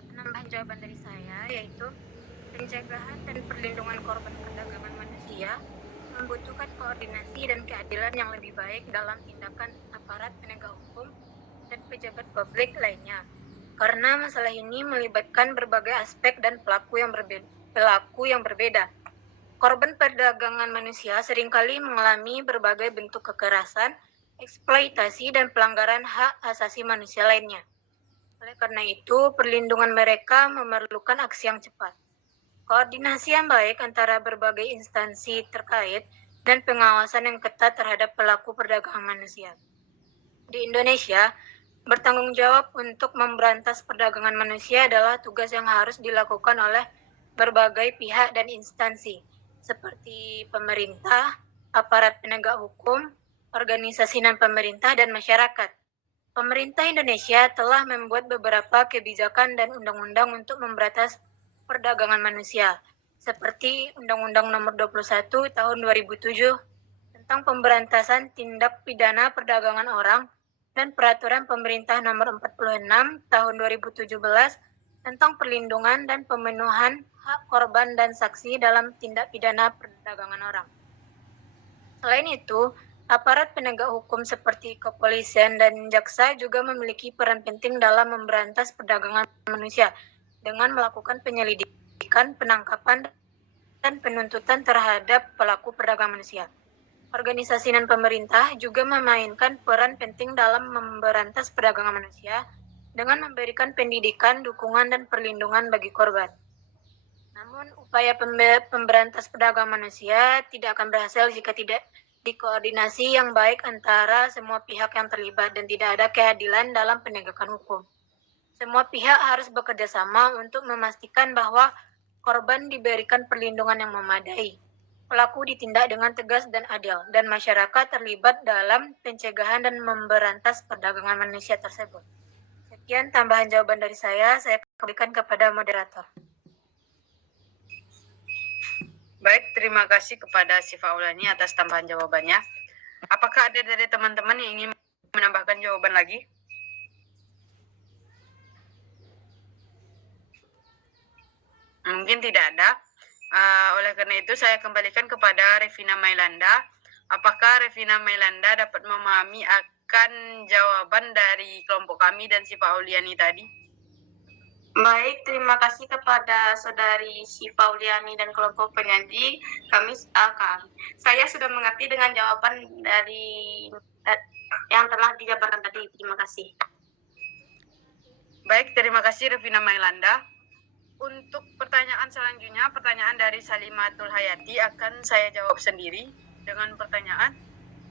penambahan jawaban dari saya yaitu pencegahan dan perlindungan korban perdagangan manusia membutuhkan koordinasi dan keadilan yang lebih baik dalam tindakan aparat penegak hukum dan pejabat publik lainnya. Karena masalah ini melibatkan berbagai aspek dan pelaku yang berbeda. Korban perdagangan manusia seringkali mengalami berbagai bentuk kekerasan, eksploitasi, dan pelanggaran hak asasi manusia lainnya. Oleh karena itu, perlindungan mereka memerlukan aksi yang cepat, koordinasi yang baik antara berbagai instansi terkait, dan pengawasan yang ketat terhadap pelaku perdagangan manusia. Di Indonesia, bertanggung jawab untuk memberantas perdagangan manusia adalah tugas yang harus dilakukan oleh berbagai pihak dan instansi, seperti pemerintah, aparat penegak hukum, organisasi non-pemerintah, dan masyarakat. Pemerintah Indonesia telah membuat beberapa kebijakan dan undang-undang untuk memberantas perdagangan manusia, seperti Undang-Undang Nomor 21 Tahun 2007 tentang pemberantasan tindak pidana perdagangan orang dan Peraturan Pemerintah Nomor 46 Tahun 2017 tentang perlindungan dan pemenuhan hak korban dan saksi dalam tindak pidana perdagangan orang. Selain itu, aparat penegak hukum seperti kepolisian dan jaksa juga memiliki peran penting dalam memberantas perdagangan manusia dengan melakukan penyelidikan, penangkapan, dan penuntutan terhadap pelaku perdagangan manusia. Organisasi dan pemerintah juga memainkan peran penting dalam memberantas perdagangan manusia dengan memberikan pendidikan, dukungan, dan perlindungan bagi korban. Namun, upaya pemberantas perdagangan manusia tidak akan berhasil jika tidak dikoordinasi yang baik antara semua pihak yang terlibat dan tidak ada keadilan dalam penegakan hukum. Semua pihak harus bekerja sama untuk memastikan bahwa korban diberikan perlindungan yang memadai. pelaku ditindak dengan tegas dan adil, dan masyarakat terlibat dalam pencegahan dan memberantas perdagangan manusia tersebut. Sekian tambahan jawaban dari saya kembalikan kepada moderator. Baik, terima kasih kepada Siva Ulani atas tambahan jawabannya. Apakah ada dari teman-teman yang ingin menambahkan jawaban lagi? Mungkin tidak ada. Oleh karena itu saya kembalikan kepada Revina Mailanda. Apakah Revina Mailanda dapat memahami akan jawaban dari kelompok kami dan Siva Uliani tadi? Baik, terima kasih kepada Saudari Syifa Uliani dan kelompok penyaji. Saya sudah mengerti dengan jawaban dari yang telah dijabarkan tadi. Terima kasih. Baik, terima kasih Revina Mailanda. Untuk pertanyaan selanjutnya, pertanyaan dari Salimatul Hayati akan saya jawab sendiri dengan pertanyaan,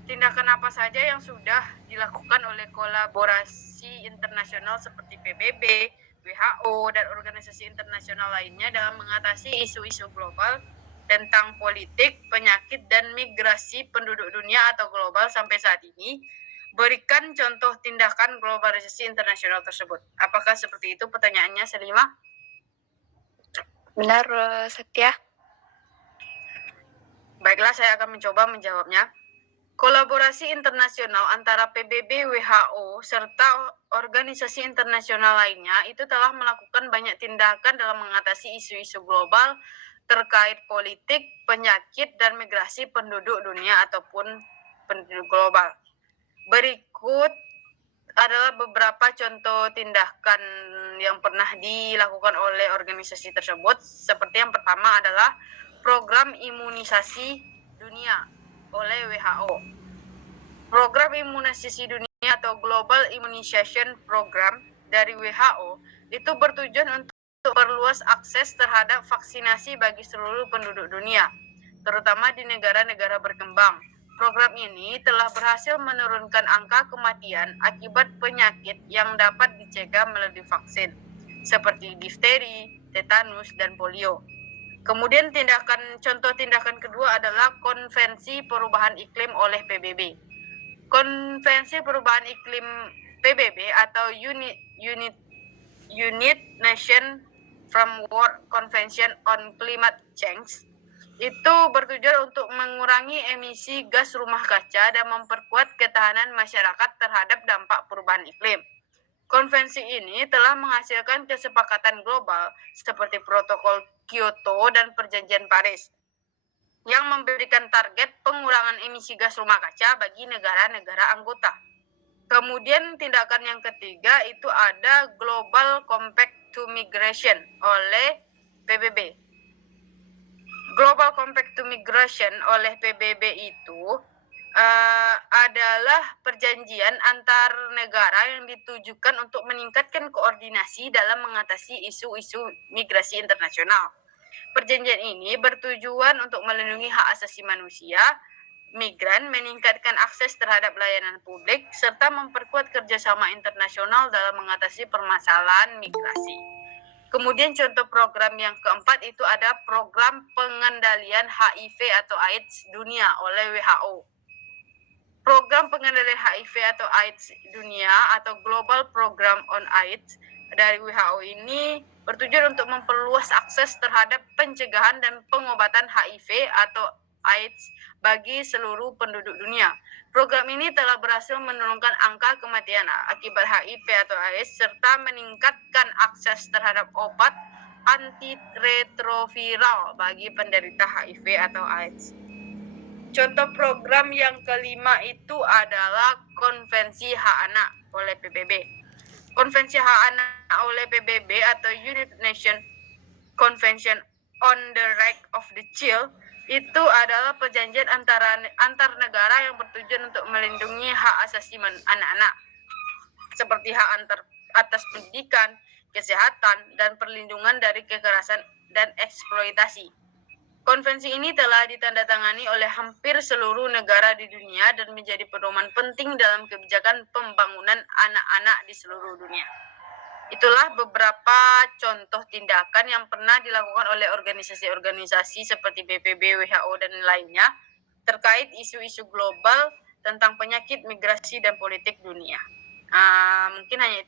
tindakan apa saja yang sudah dilakukan oleh kolaborasi internasional seperti PBB, WHO, dan organisasi internasional lainnya dalam mengatasi isu-isu global tentang politik, penyakit, dan migrasi penduduk dunia atau global sampai saat ini? Berikan contoh tindakan globalisasi internasional tersebut. Apakah seperti itu pertanyaannya, Salima? Benar, Setia. Baiklah, saya akan mencoba menjawabnya. Kolaborasi internasional antara PBB, WHO, serta organisasi internasional lainnya itu telah melakukan banyak tindakan dalam mengatasi isu-isu global terkait politik, penyakit, dan migrasi penduduk dunia ataupun penduduk global. Berikut adalah beberapa contoh tindakan yang pernah dilakukan oleh organisasi tersebut. Seperti yang pertama adalah program imunisasi dunia oleh WHO. Program imunisasi dunia atau Global Immunization Program dari WHO itu bertujuan untuk memperluas akses terhadap vaksinasi bagi seluruh penduduk dunia, terutama di negara-negara berkembang. Program ini telah berhasil menurunkan angka kematian akibat penyakit yang dapat dicegah melalui vaksin, seperti difteri, tetanus, dan polio. Kemudian contoh tindakan kedua adalah Konvensi Perubahan Iklim oleh PBB. Konvensi Perubahan Iklim PBB atau United Nations Framework Convention on Climate Change itu bertujuan untuk mengurangi emisi gas rumah kaca dan memperkuat ketahanan masyarakat terhadap dampak perubahan iklim. Konvensi ini telah menghasilkan kesepakatan global seperti Protokol Kyoto dan Perjanjian Paris yang memberikan target pengurangan emisi gas rumah kaca bagi negara-negara anggota. Kemudian tindakan yang ketiga itu ada Global Compact to Migration oleh PBB. Global Compact to Migration oleh PBB itu adalah perjanjian antar negara yang ditujukan untuk meningkatkan koordinasi dalam mengatasi isu-isu migrasi internasional. Perjanjian ini bertujuan untuk melindungi hak asasi manusia, migran, meningkatkan akses terhadap layanan publik, serta memperkuat kerjasama internasional dalam mengatasi permasalahan migrasi. Kemudian contoh program yang keempat itu ada program pengendalian HIV atau AIDS dunia oleh WHO. Program pengendalian HIV atau AIDS dunia atau Global Program on AIDS dari WHO ini bertujuan untuk memperluas akses terhadap pencegahan dan pengobatan HIV atau AIDS bagi seluruh penduduk dunia. Program ini telah berhasil menurunkan angka kematian akibat HIV atau AIDS serta meningkatkan akses terhadap obat antiretroviral bagi penderita HIV atau AIDS. Contoh program yang kelima itu adalah Konvensi Hak Anak oleh PBB. Konvensi Hak Anak oleh PBB atau United Nations Convention on the Right of the Child itu adalah perjanjian antar negara yang bertujuan untuk melindungi hak asasi anak-anak seperti hak atas pendidikan, kesehatan, dan perlindungan dari kekerasan dan eksploitasi. Konvensi ini telah ditandatangani oleh hampir seluruh negara di dunia dan menjadi pedoman penting dalam kebijakan pembangunan anak-anak di seluruh dunia. Itulah beberapa contoh tindakan yang pernah dilakukan oleh organisasi-organisasi seperti PBB, WHO, dan lainnya terkait isu-isu global tentang penyakit, migrasi, dan politik dunia. Mungkin hanya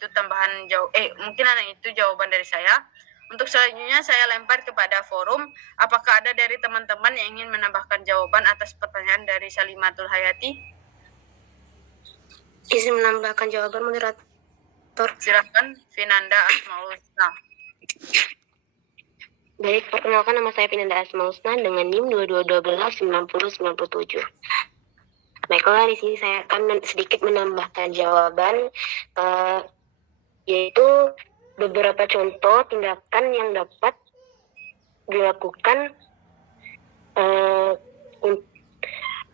itu jawaban dari saya. Untuk selanjutnya saya lempar kepada forum. Apakah ada dari teman-teman yang ingin menambahkan jawaban atas pertanyaan dari Salimatul Hayati? Izin menambahkan jawaban, moderator. Silakan, Vinanda Asmaul Husna. Baik, perkenalkan nama saya Vinanda Asmaul Husna dengan NIM 22129097. Baiklah, di sini saya akan sedikit menambahkan jawaban, yaitu beberapa contoh tindakan yang dapat dilakukan,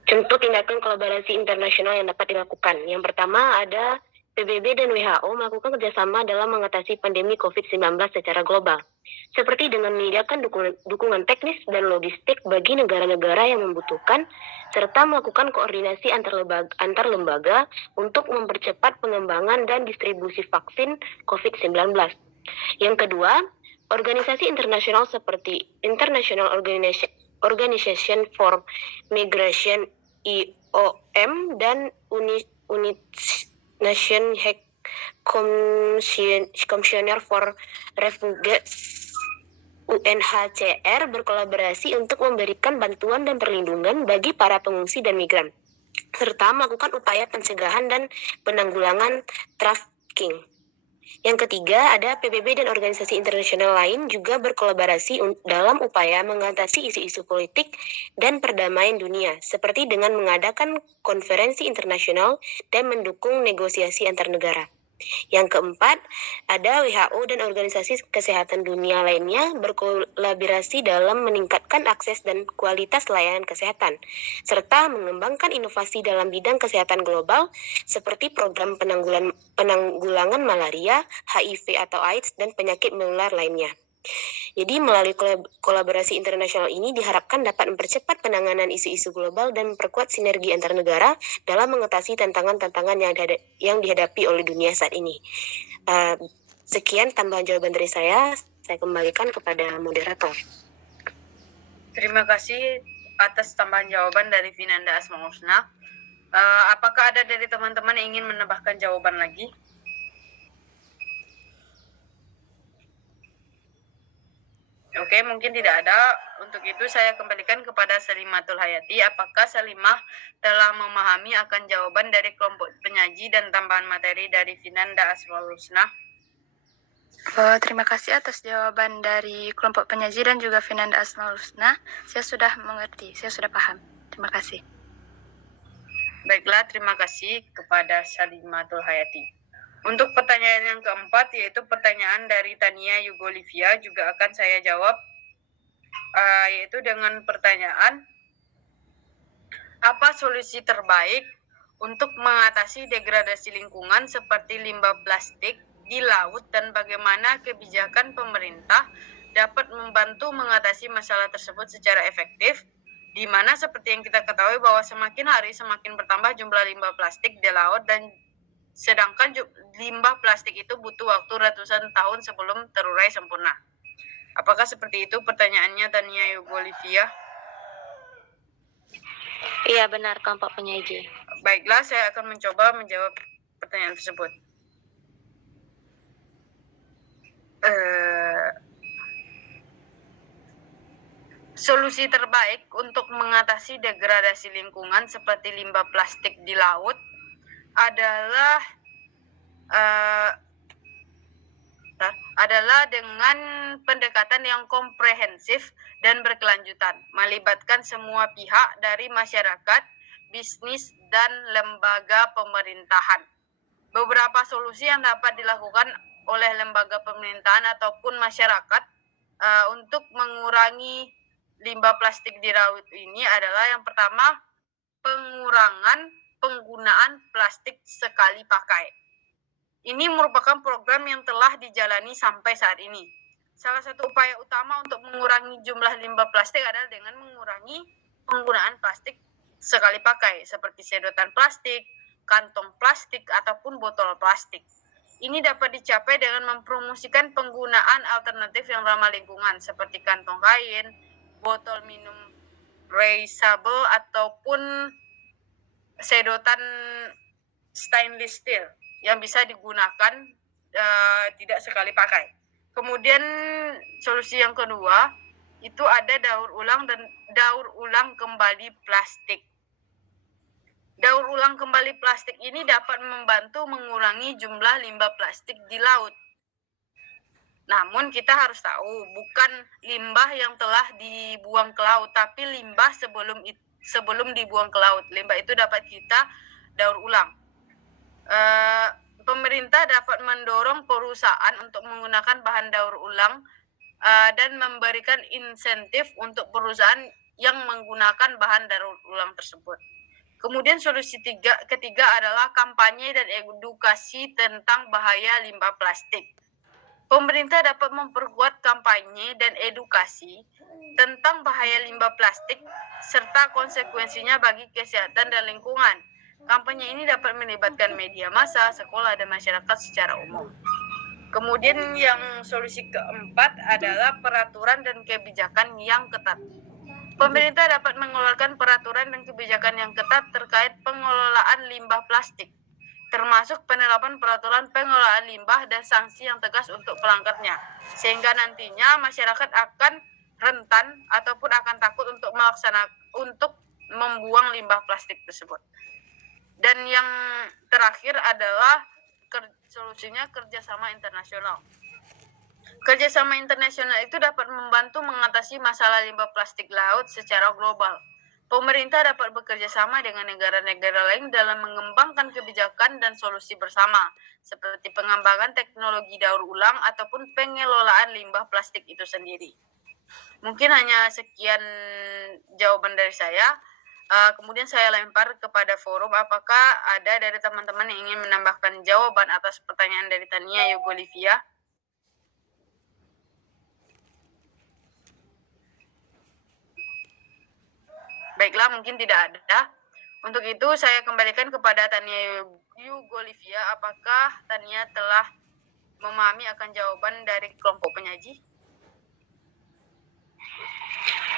contoh tindakan kolaborasi internasional yang dapat dilakukan. Yang pertama ada PBB dan WHO melakukan kerjasama dalam mengatasi pandemi COVID-19 secara global, seperti dengan menyediakan dukungan teknis dan logistik bagi negara-negara yang membutuhkan, serta melakukan koordinasi antar lembaga untuk mempercepat pengembangan dan distribusi vaksin COVID-19. Yang kedua, organisasi internasional seperti International Organization for Migration (IOM) dan United Nations High Commissioner for Refugees UNHCR berkolaborasi untuk memberikan bantuan dan perlindungan bagi para pengungsi dan migran, serta melakukan upaya pencegahan dan penanggulangan trafficking. Yang ketiga, ada PBB dan organisasi internasional lain juga berkolaborasi dalam upaya mengatasi isu-isu politik dan perdamaian dunia, seperti dengan mengadakan konferensi internasional dan mendukung negosiasi antar negara. Yang keempat, ada WHO dan organisasi kesehatan dunia lainnya berkolaborasi dalam meningkatkan akses dan kualitas layanan kesehatan, serta mengembangkan inovasi dalam bidang kesehatan global seperti program penanggulangan malaria, HIV atau AIDS, dan penyakit menular lainnya. Jadi melalui kolaborasi internasional ini diharapkan dapat mempercepat penanganan isu-isu global dan memperkuat sinergi antar negara dalam mengatasi tantangan-tantangan yang dihadapi oleh dunia saat ini. Sekian tambahan jawaban dari saya kembalikan kepada moderator. Terima kasih atas tambahan jawaban dari Vinanda Asmaul Husna. Apakah ada dari teman-teman yang ingin menambahkan jawaban lagi? Oke, mungkin tidak ada. Untuk itu saya kembalikan kepada Salimatul Hayati. Apakah Salimah telah memahami akan jawaban dari kelompok penyaji dan tambahan materi dari Vinanda Asmaul Husna? Terima kasih atas jawaban dari kelompok penyaji dan juga Vinanda Asmaul Husna. Saya sudah mengerti, saya sudah paham. Terima kasih. Baiklah, terima kasih kepada Salimatul Hayati. Untuk pertanyaan yang keempat, yaitu pertanyaan dari Tania Yugolivia, juga akan saya jawab, yaitu dengan pertanyaan, apa solusi terbaik untuk mengatasi degradasi lingkungan seperti limbah plastik di laut dan bagaimana kebijakan pemerintah dapat membantu mengatasi masalah tersebut secara efektif, di mana seperti yang kita ketahui bahwa semakin hari semakin bertambah jumlah limbah plastik di laut, dan sedangkan limbah plastik itu butuh waktu ratusan tahun sebelum terurai sempurna. Apakah seperti itu pertanyaannya, Tania Yugolivia? Iya, benar, kelompok penyaji. Baiklah, saya akan mencoba menjawab pertanyaan tersebut. Solusi terbaik untuk mengatasi degradasi lingkungan seperti limbah plastik di laut adalah dengan pendekatan yang komprehensif dan berkelanjutan, melibatkan semua pihak dari masyarakat, bisnis, dan lembaga pemerintahan. Beberapa solusi yang dapat dilakukan oleh lembaga pemerintahan ataupun masyarakat untuk mengurangi limbah plastik di laut ini adalah yang pertama, pengurangan penggunaan plastik sekali pakai. Ini merupakan program yang telah dijalani sampai saat ini. Salah satu upaya utama untuk mengurangi jumlah limbah plastik adalah dengan mengurangi penggunaan plastik sekali pakai, seperti sedotan plastik, kantong plastik, ataupun botol plastik. Ini dapat dicapai dengan mempromosikan penggunaan alternatif yang ramah lingkungan seperti kantong kain, botol minum reusable ataupun sedotan stainless steel yang bisa digunakan tidak sekali pakai. Kemudian solusi yang kedua itu ada daur ulang kembali plastik. Daur ulang kembali plastik ini dapat membantu mengurangi jumlah limbah plastik di laut. Namun kita harus tahu, bukan limbah yang telah dibuang ke laut, tapi limbah sebelum dibuang ke laut. Limbah itu dapat kita daur ulang. Pemerintah dapat mendorong perusahaan untuk menggunakan bahan daur ulang dan memberikan insentif untuk perusahaan yang menggunakan bahan daur ulang tersebut. Kemudian solusi ketiga adalah kampanye dan edukasi tentang bahaya limbah plastik. Pemerintah dapat memperkuat kampanye dan edukasi tentang bahaya limbah plastik serta konsekuensinya bagi kesehatan dan lingkungan. Kampanye ini dapat melibatkan media massa, sekolah, dan masyarakat secara umum. Kemudian yang solusi keempat adalah peraturan dan kebijakan yang ketat. Pemerintah dapat mengeluarkan peraturan dan kebijakan yang ketat terkait pengelolaan limbah plastik, termasuk penerapan peraturan pengelolaan limbah dan sanksi yang tegas untuk pelanggarnya, sehingga nantinya masyarakat akan rentan ataupun akan takut untuk membuang limbah plastik tersebut. Dan yang terakhir adalah solusinya kerjasama internasional. Kerjasama internasional itu dapat membantu mengatasi masalah limbah plastik laut secara global. Pemerintah dapat bekerja sama dengan negara-negara lain dalam mengembangkan kebijakan dan solusi bersama, seperti pengembangan teknologi daur ulang ataupun pengelolaan limbah plastik itu sendiri. Mungkin hanya sekian jawaban dari saya. Kemudian saya lempar kepada forum, apakah ada dari teman-teman yang ingin menambahkan jawaban atas pertanyaan dari Tania Yogolivia? Baiklah, mungkin tidak ada. Untuk itu saya kembalikan kepada Tania Yogolivia. Apakah Tania telah memahami akan jawaban dari kelompok penyaji?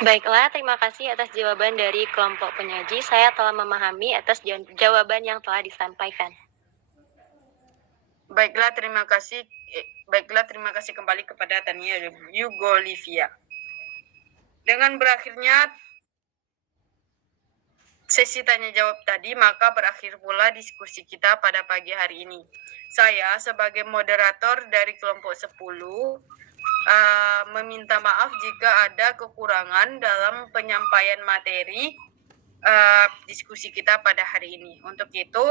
Baiklah, terima kasih atas jawaban dari kelompok penyaji. Saya telah memahami atas jawaban yang telah disampaikan. Baiklah, terima kasih. Terima kasih kembali kepada Tania Yogolivia. Dengan berakhirnya sesi tanya jawab tadi, maka berakhir pula diskusi kita pada pagi hari ini. Saya sebagai moderator dari kelompok 10 meminta maaf jika ada kekurangan dalam penyampaian materi diskusi kita pada hari ini. Untuk itu,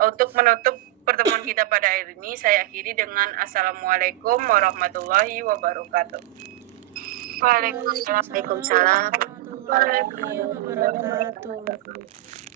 untuk menutup pertemuan kita pada hari ini, saya akhiri dengan Assalamualaikum warahmatullahi wabarakatuh. Waalaikumsalam. Warahmatullahi wabarakatuh.